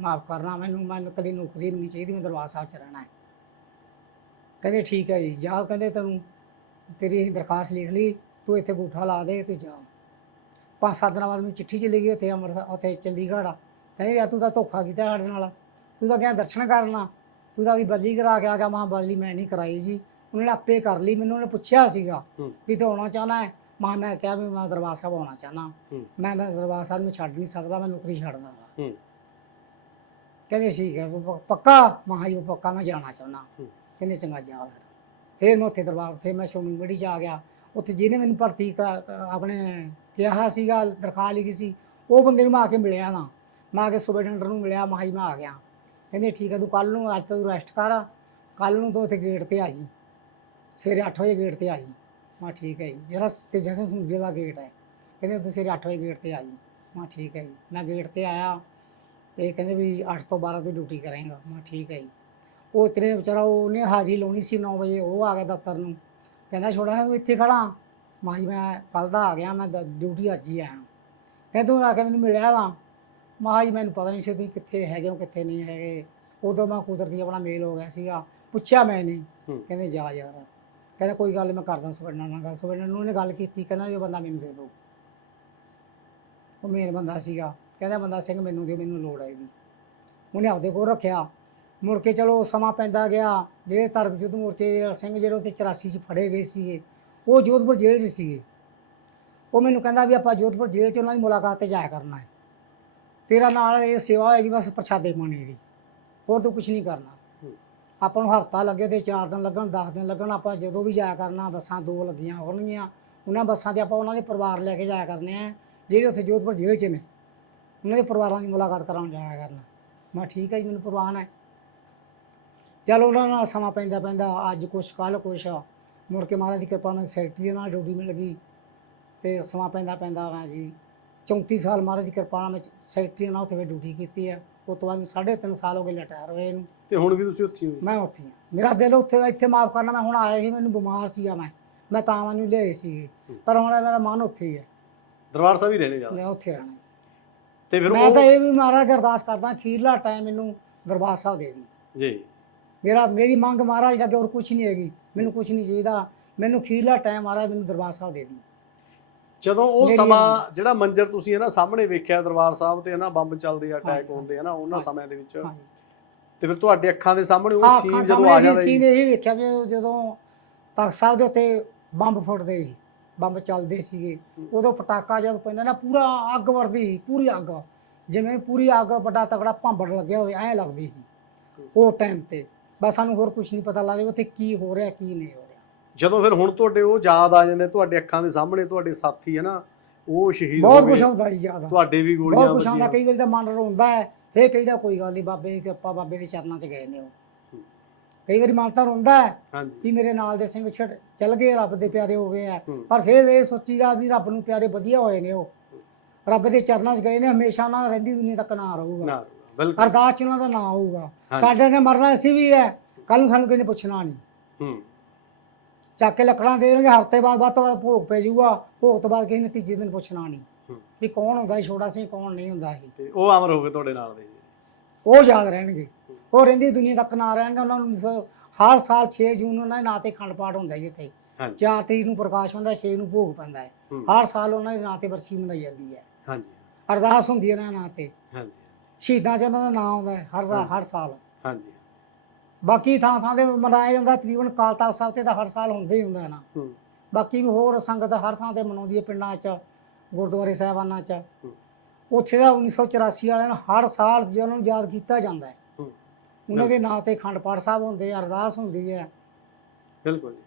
ਮਾਫ ਕਰਨਾ, ਮੈਨੂੰ ਮੈਨੂੰ ਕਦੀ ਨੌਕਰੀ ਨਹੀਂ ਚਾਹੀਦੀ, ਮੈਂ ਦਰਬਾਰ ਸਾਹਿਬ 'ਚ ਰਹਿਣਾ ਹੈ। ਕਹਿੰਦੇ, ਠੀਕ ਹੈ ਜੀ, ਜਾ, ਕਹਿੰਦੇ ਤੈਨੂੰ। ਤੇਰੀ ਅਸੀਂ ਦਰਖਾਸਤ ਲਿਖ ਲਈ ਤੂੰ ਇੱਥੇ ਗੂਠਾ ਲਾ ਦੇ ਤੇ ਜਾ। ਪੰਜ ਸੱਤ ਦਿਨਾਂ ਬਾਅਦ ਮੈਨੂੰ ਚਿੱਠੀ ਚਲੀ ਗਈ ਉੱਥੇ ਅੰਮ੍ਰਿਤਸਰ ਉੱਥੇ ਚੰਡੀਗੜ੍ਹ ਆ। ਕਹਿੰਦੇ ਯਾਰ ਤੂੰ ਤਾਂ ਧੋਖਾ ਕੀਤਾ ਸਾਡੇ ਨਾਲ। ਤੂੰ ਤਾਂ ਗਿਆ ਦਰਸ਼ਨ ਕਰਨਾ। ਤੂੰ ਤਾਂ ਉਹਦੀ ਬਦਲੀ ਕਰਾ ਕੇ ਆ ਗਿਆ। ਮਾਂ ਬਦਲੀ ਮੈਂ ਨਹੀਂ ਕਰਾਈ ਜੀ। ਉਹਨਾਂ ਨੇ ਆਪੇ ਕਰ ਲਈ। ਮੈਨੂੰ ਉਹਨੇ ਪੁੱਛਿਆ ਸੀਗਾ ਵੀ ਤੂੰ ਆਉਣਾ ਚਾਹਨਾ ਹੈ? ਮਾਂ ਮੈਂ ਕਿਹਾ ਵੀ ਮੈਂ ਦਰਬਾਰ ਸਾਹਿਬ ਆਉਣਾ ਚਾਹਨਾ। ਮੈਂ ਮੈਂ ਦਰਬਾਰ ਸਾਹਿਬ ਨੂੰ ਛੱਡ ਨਹੀਂ ਸਕਦਾ ਮੈਂ ਨੌਕਰੀ ਛੱਡ ਦਾਂਗਾ ਕਹਿੰਦੇ ਠੀਕ ਹੈ ਪੱਕਾ? ਮਹਾ ਜੀ ਪੱਕਾ ਮੈਂ ਜਾਣਾ ਚਾਹੁੰਦਾ। ਹੂੰ। ਕਹਿੰਦੇ ਚੰਗਾ ਜਾ ਫਿਰ। ਫਿਰ ਮੈਂ ਉੱਥੇ ਦਰਬਾਰ, ਫਿਰ ਮੈਂ ਸ਼ੋਮਨੀ 'ਚ ਆ ਗਿਆ। ਉੱਥੇ ਜਿਹਨੇ ਮੈਨੂੰ ਭਰਤੀ ਕਰਾ- ਆਪਣੇ ਕਿਹਾ ਸੀਗਾ, ਦਰਖਾਸਤ ਲਿਖੀ ਸੀ, ਉਹ ਬੰਦੇ ਨੂੰ ਮੈਂ ਆ ਕੇ ਮਿਲਿਆ ਨਾ। ਮੈਂ ਆ ਕੇ ਸੁਬੇਡੈਂਟਰ ਨੂੰ ਮਿਲਿਆ ਮੈਂ ਕਿਹਾ ਜੀ ਮੈਂ ਆ ਗਿਆ। ਕਹਿੰਦੇ, ਠੀਕ ਹੈ ਤੂੰ ਕੱਲ ਨੂੰ, ਅੱਜ ਤਾਂ ਤੂੰ ਰੈਸਟ ਕਰ ਕੱਲ ਨੂੰ ਤੂੰ ਉੱਥੇ ਗੇਟ ਤੇ ਆ ਜੀ। ਸਵੇਰੇ 8 ਵਜੇ ਗੇਟ ਤੇ ਆ ਜੀ। ਮੈਂ ਕਿਹਾ, ਠੀਕ ਹੈ ਜੀ। ਜਿਹੜਾ ਤੇਜਾ ਸਿੰਘ ਸਮੁੰਦਰੀ ਦਾ ਗੇਟ ਹੈ। ਕਹਿੰਦੇ ਤੂੰ ਸਵੇਰੇ 8 ਵਜੇ ਗੇਟ ਤੇ ਆ ਜੀ। ਮੈਂ ਕਿਹਾ, ਠੀਕ ਹੈ ਜੀ। ਮੈਂ ਗੇਟ ਤੇ ਆਇਆ ਤੇ ਕਹਿੰਦੇ ਵੀ 8 ਤੋਂ 12 ਦੀ ਡਿਊਟੀ ਕਰਾਂਗਾ। ਮੈਂ ਕਿਹਾ, ਠੀਕ ਹੈ ਜੀ। ਉਹ ਇਤਨੇ ਵਿਚਾਰਾ ਉਹਨੇ ਹਾਜ਼ਰੀ ਲਾਉਣੀ ਸੀ 9 ਵਜੇ ਉਹ ਆ ਗਿਆ ਦਫ਼ਤਰ ਨੂੰ। ਕਹਿੰਦਾ ਛੋੜਾ ਤੂੰ ਇੱਥੇ ਖੜਾ ਮਾਂ ਜੀ ਮੈਂ ਕੱਲ ਦਾ ਆ ਗਿਆ ਮੈਂ ਦ- ਡਿਊਟੀ ਅੱਜ ਹੀ ਆਇਆ। ਕਹਿੰਦਾ ਤੂੰ ਆ ਕੇ ਮੈਨੂੰ ਮਿਲਿਆ ਲਾ ਮਾਂ ਜੀ ਮੈਨੂੰ ਪਤਾ ਨਹੀਂ ਸੀ ਤੁਸੀਂ ਕਿੱਥੇ ਹੈਗੇ ਹੋ ਕਿੱਥੇ ਨਹੀਂ ਹੈਗੇ। ਉਦੋਂ ਮੈਂ ਕੁਦਰਤੀ ਆਪਣਾ ਮੇਲ ਹੋ ਗਿਆ ਸੀਗਾ। ਪੁੱਛਿਆ ਮੈਂ ਨਹੀਂ। ਹੂੰ। ਕਹਿੰਦੇ ਜਾ ਯਾਰ। ਕਹਿੰਦਾ ਕੋਈ ਗੱਲ ਨੀ, ਮੈਂ ਕਰਦਾ ਸੁਵਰਨਾ ਨਾਲ ਗੱਲ। ਸੁਵਰਨਾ ਨੂੰ ਉਹਨੇ ਗੱਲ ਕੀਤੀ। ਕਹਿੰਦਾ ਇਹ ਬੰਦਾ ਮੈਨੂੰ ਦੇ ਦਿਓ ਉਹ ਮੇਨ ਬੰਦਾ ਸੀਗਾ। ਕਹਿੰਦਾ ਬੰਦਾ ਸਿੰਘ ਮੈਨੂੰ ਦਿਓ ਮੈਨੂੰ ਲੋੜ ਹੈ ਇਹਦੀ ਉਹਨੇ ਆਪਦੇ ਕੋਲ ਰੱਖਿਆ। ਮੁੜ ਕੇ ਚਲੋ ਸਮਾਂ ਪੈਂਦਾ ਗਿਆ, ਜਿਹੜੇ ਧਰਮ ਯੁੱਧ ਮੋਰਚੇ ਦੇ ਸਿੰਘ ਜਿਹੜੇ ਉੱਥੇ 84 ਚ ਫੜੇ ਗਏ ਸੀਗੇ, ਉਹ ਜੋਧਪੁਰ ਜੇਲ੍ਹ 'ਚ ਸੀਗੇ। ਉਹ ਮੈਨੂੰ ਕਹਿੰਦਾ ਵੀ ਆਪਾਂ ਜੋਧਪੁਰ ਜੇਲ੍ਹ 'ਚ ਉਹਨਾਂ ਦੀ ਮੁਲਾਕਾਤ ਤੇ ਜਾਇਆ ਕਰਨਾ ਹੈ। ਤੇਰਾ ਨਾਲ ਇਹ ਸੇਵਾ ਹੋਏਗੀ ਬਸ ਪ੍ਰਸ਼ਾਦੇ ਪਾਣੀ ਦੀ, ਹੋਰ ਤੂੰ ਕੁਝ ਨਹੀਂ ਕਰਨਾ। ਆਪਾਂ ਨੂੰ ਹਫਤਾ ਲੱਗੇ ਤੇ 4 ਦਿਨ ਲੱਗਣ 10 ਦਿਨ ਲੱਗਣ, ਆਪਾਂ ਜਦੋਂ ਵੀ ਜਾਇਆ ਕਰਨਾ, ਬੱਸਾਂ ਦੋ ਲੱਗੀਆਂ ਹੋਣਗੀਆਂ। ਉਹਨਾਂ ਬੱਸਾਂ ਤੇ ਆਪਾਂ ਉਹਨਾਂ ਦੇ ਪਰਿਵਾਰ ਲੈ ਕੇ ਜਾਇਆ ਕਰਨੇ ਆ, ਜਿਹੜੇ ਉੱਥੇ ਜੋਧਪੁਰ ਜੇਲ੍ਹ 'ਚ ਨੇ। ਉਹਨਾਂ ਦੇ ਪਰਿਵਾਰਾਂ ਦੀ ਮੁਲਾਕਾਤ ਕਰਾਉਣ ਜਾਇਆ ਕਰਨਾ। ਮੈਂ ਠੀਕ ਹੈ ਜੀ, ਮੈਨੂੰ ਪ੍ਰਵਾਨ ਹੈ। ਚਲ ਉਹਨਾਂ ਨਾਲ ਸਮਾਂ ਪੈਂਦਾ ਪੈਂਦਾ ਅੱਜ ਕੁਛ ਕੱਲ ਕੁਛ। ਮੁੜ ਕੇ ਮਹਾਰਾਜ ਦੀ ਕਿਰਪਾ ਨਾਲ ਸੈਕਟਰੀ ਨਾਲ ਡਿਊਟੀ ਮਿਲ ਗਈ ਤੇ ਸਮਾਂ ਪੈਂਦਾ ਪੈਂਦਾ ਵਾ ਜੀ। 34 ਸਾਲ ਮਹਾਰਾਜ ਦੀ ਕਿਰਪਾ ਨਾਲ ਮੈਂ ਸੈਕਟਰੀ ਨਾਲ ਉੱਥੇ ਡਿਊਟੀ ਕੀਤੀ ਹੈ ਉਸ ਤੋਂ ਬਾਅਦ ਸਾਢੇ ਸਾਲ ਹੋ ਗਏ ਰਿਟਾਇਰ ਹੋਏ ਨੂੰ। ਤੇ ਹੁਣ ਵੀ ਤੁਸੀਂ ਉੱਥੇ ਹੀ ਹੋ? ਮੈਂ ਉੱਥੇ ਹਾਂ ਮੇਰਾ ਦਿਲ ਉੱਥੇ ਇੱਥੇ ਮਾਫ ਕਰਨਾ ਮੈਂ ਹੁਣ ਆਇਆ ਸੀ ਮੈਨੂੰ ਬਿਮਾਰ ਸੀਗਾ ਮੈਂ। ਮੈਂ ਤਾਂ ਮੈਨੂੰ ਲਿਆਏ ਸੀ ਪਰ ਹੁਣ ਮੇਰਾ ਮਨ ਉੱਥੇ ਹੀ ਹੈ। ਦਰਬਾਰ ਸਾਹਿਬ ਹੀ ਰਹਿਣੇ ਜ਼ਿਆਦਾ ਮੈਂ ਉੱਥੇ ਰਹਿਣਾ ਜੀ। ਤੇ ਫਿਰ ਮੈਂ ਤਾਂ ਇਹ ਵੀ ਮਹਾਰਾਜ ਅਰਦਾਸ ਕਰਦਾ ਅਖੀਰਲਾ ਟਾਈਮ ਮੈਨੂੰ ਦਰਬਾਰ ਸਾਹਿਬ ਦੇ ਦੀ। ਜੀ। ਮੇਰਾ ਮੇਰੀ ਮੰਗ ਮਹਾਰਾਜ ਦਾ ਕਿ ਹੋਰ ਕੁਝ ਨਹੀਂ ਹੈਗੀ। ਮੈਨੂੰ ਕੁਝ ਨਹੀਂ ਚਾਹੀਦਾ। ਮੈਨੂੰ ਅਖੀਰਲਾ ਟਾਈਮ ਮਹਾਰਾਜ ਮੈਨੂੰ ਦਰਬਾਰ ਸਾਹਿਬ ਦੇ ਦੀ ਜਦੋਂ ਉਹ ਸਮਾਂ ਜਿਹੜਾ ਮੰਜ਼ਰ ਤੁਸੀਂ ਹੈ ਨਾ ਸਾਹਮਣੇ ਵੇਖਿਆ ਦਰਬਾਰ ਸਾਹਿਬ ਤੇ ਹੈ ਨਾ ਬੰਬ ਚੱਲਦੇ ਆ ਅਟੈਕ ਹੁੰਦੇ ਆ ਨਾ ਉਹਨਾਂ। ਸਮਿਆਂ ਦੇ ਵਿੱਚ। ਤੇ ਫਿਰ ਤੁਹਾਡੇ ਅੱਖਾਂ ਦੇ ਸਾਹਮਣੇ ਉਹ ਸੀਨ ਜਦੋਂ ਆ ਜਾਂਦਾ ਸੀਨ ਇਹ ਵੇਖਿਆ ਵੀ ਜਦੋਂ ਤਖਤ ਸਾਹਿਬ ਦੇ ਉੱਤੇ ਬੰਬ ਫੁੱਟਦੇ ਸੀ ਬੰਬ ਚੱਲਦੇ ਸੀਗੇ। ਉਦੋਂ ਪਟਾਕਾ ਜਦ ਪੈਂਦਾ ਨਾ ਪੂਰਾ ਅੱਗ ਵਰਦੀ ਪੂਰੀ ਅੱਗ। ਜਿਵੇਂ ਪੂਰੀ ਅੱਗ ਵੱਡਾ ਤਕੜਾ ਭਾਂਬੜ ਲੱਗਿਆ ਹੋਵੇ ਐਂ ਲੱਗਦੀ ਸੀ। ਉਹ ਟਾਈਮ ਤੇ। ਬਸ ਸਾਨੂੰ ਹੋਰ ਕੁਝ ਨਹੀਂ ਪਤਾ ਲੱਗਦਾ ਉੱਥੇ ਕੀ ਹੋ ਰਿਹਾ ਕੀ ਨਹੀਂ ਹੋ ਰਿਹਾ। ਜਦੋਂ ਫਿਰ ਹੁਣ ਤੁਹਾਡੇ ਉਹ ਯਾਦ ਆ ਜਾਂਦੇ ਤੁਹਾਡੇ ਅੱਖਾਂ ਦੇ ਸਾਹਮਣੇ ਤੁਹਾਡੇ ਸਾਥੀ ਹੈ ਨਾ ਉਹ ਸ਼ਹੀਦ ਬਹੁਤ ਕੁਝ ਹੁੰਦਾ ਜੀ ਜ਼ਿਆਦਾ ਤੁਹਾਡੇ ਵੀ ਗੋਲੀਆਂ ਬਹੁਤ ਕੁਝ ਆਉਂਦਾ ਕਈ ਵਾਰੀ ਤਾਂ ਮਨ ਰੋਂਦਾ ਹੈ ਫੇਰ ਕਹੀਦਾ ਕੋਈ ਗੱਲ ਨਹੀਂ ਬਾਬੇ ਦੀ ਕਿਰਪਾ ਬਾਬੇ ਦੇ ਚਰਨਾਂ 'ਚ ਗਏ ਨੇ ਉਹ। ਕਈ ਵਾਰੀ ਮਨ ਤਾਂ ਰੋਂਦਾ ਹੈ ਵੀ ਮੇਰੇ ਨਾਲ ਦੇ ਸਿੰਘ ਛੱਡ ਚੱਲ ਗਏ ਰੱਬ ਦੇ ਪਿਆਰੇ ਹੋ ਗਏ ਆ। ਪਰ ਫਿਰ ਇਹ ਸੋਚੀਦਾ ਵੀ ਰੱਬ ਨੂੰ ਪਿਆਰੇ ਵਧੀਆ ਹੋਏ ਨੇ ਉਹ। ਰੱਬ ਦੇ ਚਰਨਾਂ 'ਚ ਗਏ ਨੇ ਹਮੇਸ਼ਾ ਦਾ ਰਹਿੰਦੀ ਦੁਨੀਆ ਤੱਕ ਨਾਂ ਰਹੂਗਾ। ਨਾ ਬਿਲਕੁਲ। ਅਰਦਾਸ 'ਚ ਉਹਨਾਂ ਦਾ ਨਾਂ ਆਊਗਾ ਸਾਡੇ ਨੇ ਮਰਨਾ ਅਸੀਂ ਵੀ ਹੈ ਕੱਲ ਨੂੰ ਸਾਨੂੰ ਕਿਸੇ ਨੇ ਪੁੱਛਣਾ ਨਹੀਂ। ਹੂੰ। ਚੱਕ ਕੇ ਲੱਕੜਾਂ ਦੇ ਦੇਣਗੇ ਹਫ਼ਤੇ ਬਾਅਦ ਵੱਧ ਤੋਂ ਵੱਧ ਭੋਗ ਪੈ ਜਾਊਗਾ ਭੋਗ ਤੋਂ ਬਾਅਦ ਕਿਸੇ ਨੇ ਤੀਜੇ ਦਿਨ ਪੁੱਛਣਾ ਨਹੀਂ। ਵੀ ਕੌਣ ਹੁੰਦਾ ਸੀ ਛੋਟਾ ਸੀ ਕੌਣ ਨਹੀਂ ਹੁੰਦਾ ਸੀ। ਤੇ ਉਹ ਅਮਰ ਹੋ ਗਏ ਤੁਹਾਡੇ ਨਾਲ ਦੇ। ਉਹ ਯਾਦ ਰਹਿਣਗੇ। ਉਹ ਰਹਿੰਦੀ ਦੁਨੀਆ ਤੱਕ ਨਾ ਰਹਿਣਗੇ ਉਹਨਾਂ ਨੂੰ ਹਰ ਸਾਲ 6 ਜੂਨ ਉਹਨਾਂ ਦੇ ਨਾਂ ਤੇ ਖੰਡ ਪਾਠ ਹੁੰਦਾ ਜੀ ਇੱਥੇ। ਹਾਂਜੀ। 4 ਤਰੀਕ ਨੂੰ ਪ੍ਰਕਾਸ਼ ਹੁੰਦਾ 6 ਨੂੰ ਭੋਗ ਪੈਂਦਾ ਹੈ। ਹਰ ਸਾਲ ਉਹਨਾਂ ਦੇ ਨਾਂ ਤੇ ਵਰਸੀ ਮਨਾਈ ਜਾਂਦੀ ਹੈ। ਹਾਂਜੀ। ਅਰਦਾਸ ਹੁੰਦੀ ਹੈ ਉਹਨਾਂ ਨਾਂ ਤੇ। ਹਾਂਜੀ। ਸ਼ਹੀਦਾਂ 'ਚ ਦਾ ਨਾਂ ਆਉਂਦਾ ਹੈ ਹਰ ਹਰ ਸਾਲ। ਹਾਂਜੀ। ਬਾਕੀ ਥਾਂ ਥਾਂ ਤੇ ਮਨਾਇਆ ਜਾਂਦਾ ਤਕਰੀਬਨ ਕਾਲ ਤਖਤ ਸਾਹਿਬ ਤੇ ਤਾਂ ਹਰ ਸਾਲ ਹੁੰਦੇ ਹੀ ਹੁੰਦਾ ਹੈ ਨਾ। ਹੂੰ। ਬਾਕੀ ਵੀ ਹੋਰ ਸੰਗਤ ਹਰ ਥਾਂ ਤੇ ਮਨਾਉਂਦੀ ਹੈ ਪਿੰਡਾਂ 'ਚ ਗੁਰਦੁਆਰੇ ਸਾਹਿਬਾਨਾਂ 'ਚ। ਹੂੰ। ਉੱਥੇ ਦਾ 1984 ਵਾਲਿਆਂ ਨੂੰ ਹਰ ਸਾਲ ਜੇ ਉਹਨਾਂ ਨੂੰ ਯਾਦ ਕੀਤਾ ਜਾਂਦਾ ਹੈ। ਹੂੰ। ਉਹਨਾਂ ਦੇ ਨਾਂ ਤੇ ਖੰਡ ਪਾਠ ਸਾਹਿਬ ਹੁੰਦੇ ਆ ਅਰਦਾਸ ਹੁੰਦੀ ਹੈ। ਬਿਲਕੁਲ ਜੀ।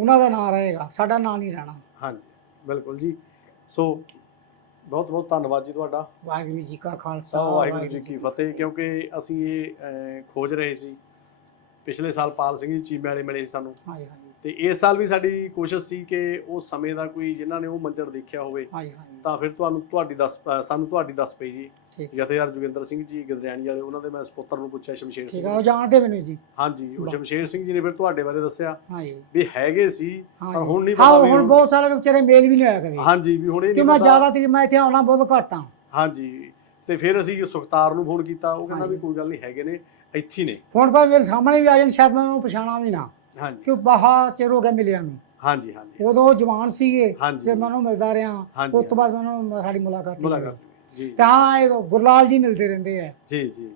ਉਹਨਾਂ ਦਾ ਨਾਂ ਰਹੇਗਾ ਸਾਡਾ ਨਾਂ ਨਹੀਂ ਰਹਿਣਾ। ਹਾਂਜੀ ਬਿਲਕੁਲ ਜੀ। ਸੋ ਬਹੁਤ ਬਹੁਤ ਧੰਨਵਾਦ ਜੀ ਤੁਹਾਡਾ। ਵਾਹਿਗੁਰੂ ਜੀ ਕਾ ਖਾਲਸਾ ਵਾਹਿਗੁਰੂ ਜੀ ਕੀ ਫਤਿਹ ਕਿਉਂਕਿ ਅਸੀਂ ਇਹ ਅਹ, ਖੋਜ ਰਹੇ ਸੀ। ਪਿਛਲੇ ਸਾਲ ਪਾਲ ਸਿੰਘ ਜੀ ਚੀਮੇ ਵਾਲੇ ਮਿਲੇ ਸੀ ਸਾਨੂੰ। ਹਾਂਜੀ ਹਾਂਜੀ ਤੇ ਇਸ ਸਾਲ ਵੀ ਸਾਡੀ ਕੋਸ਼ਿਸ਼ ਸੀ ਕਿ ਉਸ ਸਮੇਂ ਦਾ ਕੋਈ ਜਿਨ੍ਹਾਂ ਨੇ ਉਹ ਮੰਜ਼ਰ ਦੇਖਿਆ ਹੋਵੇ ਹਾਂਜੀ ਹਾਂਜੀ ਤਾਂ ਫਿਰ ਤੁਹਾਨੂੰ ਤੁਹਾਡੀ ਦੱਸ ਸਾਨੂੰ ਤੁਹਾਡੀ ਦੱਸ ਪਈ ਜੀ। ਠੀਕ ਜਥੇਦਾਰ ਜੋਗਿੰਦਰ ਸਿੰਘ ਜੀ ਗਦਰਿਆਣੀ ਵਾਲੇ ਉਹਨਾਂ ਦੇ ਮੈਂ ਸੁਪੁੱਤਰ ਨੂੰ ਪੁੱਛਿਆ ਸ਼ਮਸ਼ੇਰ ਠੀਕ ਸਿੰਘ ਆ ਉਹ ਜਾਣਦੇ ਮੈਨੂੰ ਜੀ। ਹਾਂਜੀ ਉਹ ਵਾਹ। ਸ਼ਮਸ਼ੇਰ ਸਿੰਘ ਜੀ ਨੇ ਫਿਰ ਤੁਹਾਡੇ ਬਾਰੇ ਦੱਸਿਆ ਹਾਂਜੀ ਵੀ ਹੈਗੇ ਸੀ ਪਰ ਹਾਂਜੀ ਹੁਣ ਨਹੀਂ ਹਾਂ ਪਤਾ ਵੀ ਹੁਣ ਬਹੁਤ ਸਾਰੇ ਵਿਚਾਰੇ ਮੇਲ ਵੀ ਨਹੀਂ ਹੋਇਆ ਕਦੇ। ਹਾਂਜੀ ਵੀ ਹੁਣ ਇਹ ਕਿ ਨਹੀਂ ਮੈਂ ਪਤਾ। ਜ਼ਿਆਦਾ ਤਰੀ ਮੈਂ ਇੱਥੇ ਆਉਣਾ ਬਹੁਤ ਘੱਟ ਆ। ਹਾਂਜੀ ਤੇ ਫਿਰ ਅਸੀਂ ਸੁਖਤਾਰ ਨੂੰ ਫੋਨ ਕੀਤਾ ਉਹ ਕਹਿੰਦਾ ਵੀ ਹਾਂਜੀ। ਕੋਈ ਗੱਲ ਨਹੀਂ ਹੈਗੇ ਨੇ ਇੱਥੇ ਹੀ ਨੇ। ਹੁਣ ਭਾਵੇਂ ਮੇਰੇ ਸਾਹਮਣੇ ਵੀ ਆ ਜਾਣ ਸ਼ਾਇਦ ਮੈਂ ਉਹਨੂੰ ਪਛਾਣਾ ਵੀ ਨਾ। ਹਾਂਜੀ। ਕਿ ਬਾਹਾ ਚਿਰ ਹੋ ਗਿਆ ਮਿਲਿਆ ਨੂੰ। ਹਾਂਜੀ ਹਾਂਜੀ। ਉਦੋਂ ਉਹ ਜਵਾਨ ਸੀਗੇ ਹਾਂਜੀ। ਤੇ ਮੈਂ ਉਹਨੂੰ ਮਿਲਦਾ ਰਿਹਾ। ਹਾਂਜੀ, ਉਸ ਤੋਂ ਬਾਅਦ ਮੈਂ ਉਹਨਾਂ ਨੂੰ ਸਾਡੀ ਮੁਲਾਕਾਤ ਹੋਈ। ਮੁਲਾਕਾਤ ਜੀ। ਤੇ ਇਹ ਗੁਰਲਾਲ ਜੀ ਮਿਲਦੇ ਰਹਿੰਦੇ ਆ। ਜੀ ਜੀ।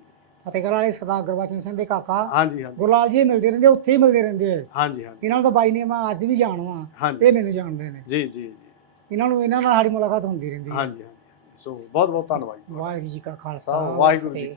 ਫਤਿਹਗੜ੍ਹ ਵਾਲੇ ਸਰਦਾਰ ਗੁਰਬਚਨ ਸਿੰਘ ਦੇ ਕਾਕਾ। ਹਾਂਜੀ ਹਾਂਜੀ। ਗੁਰਲਾਲ ਜੀ ਮਿਲਦੇ ਰਹਿੰਦੇ ਉੱਥੇ ਹੀ ਮਿਲਦੇ ਰਹਿੰਦੇ ਆ। ਹਾਂਜੀ ਹਾਂਜੀ। ਇਹਨਾਂ ਨੂੰ ਤਾਂ ਬਾਈ ਨੇ ਮੈਂ ਅੱਜ ਵੀ ਜਾਣਵਾ ਹਾਂਜੀ। ਇਹ ਮੈਨੂੰ ਜਾਣਦੇ ਨੇ। ਜੀ ਜੀ ਜੀ। ਇਹਨਾਂ ਨੂੰ ਇਹਨਾਂ ਨਾਲ ਸਾਡੀ ਮੁਲਾਕਾਤ ਹੁੰਦੀ ਰਹਿੰਦੀ ਹੈ ਹਾਂਜੀ ਹਾਂਜੀ। ਸੋ ਬਹੁਤ ਬਹੁਤ ਧੰਨਵਾਦ ਜੀ। ਵਾਹਿਗੁਰੂ ਜੀ ਕਾ ਖਾਲਸਾ ਵਾਹਿਗੁਰੂ ਜੀ ਫਤਿਹ।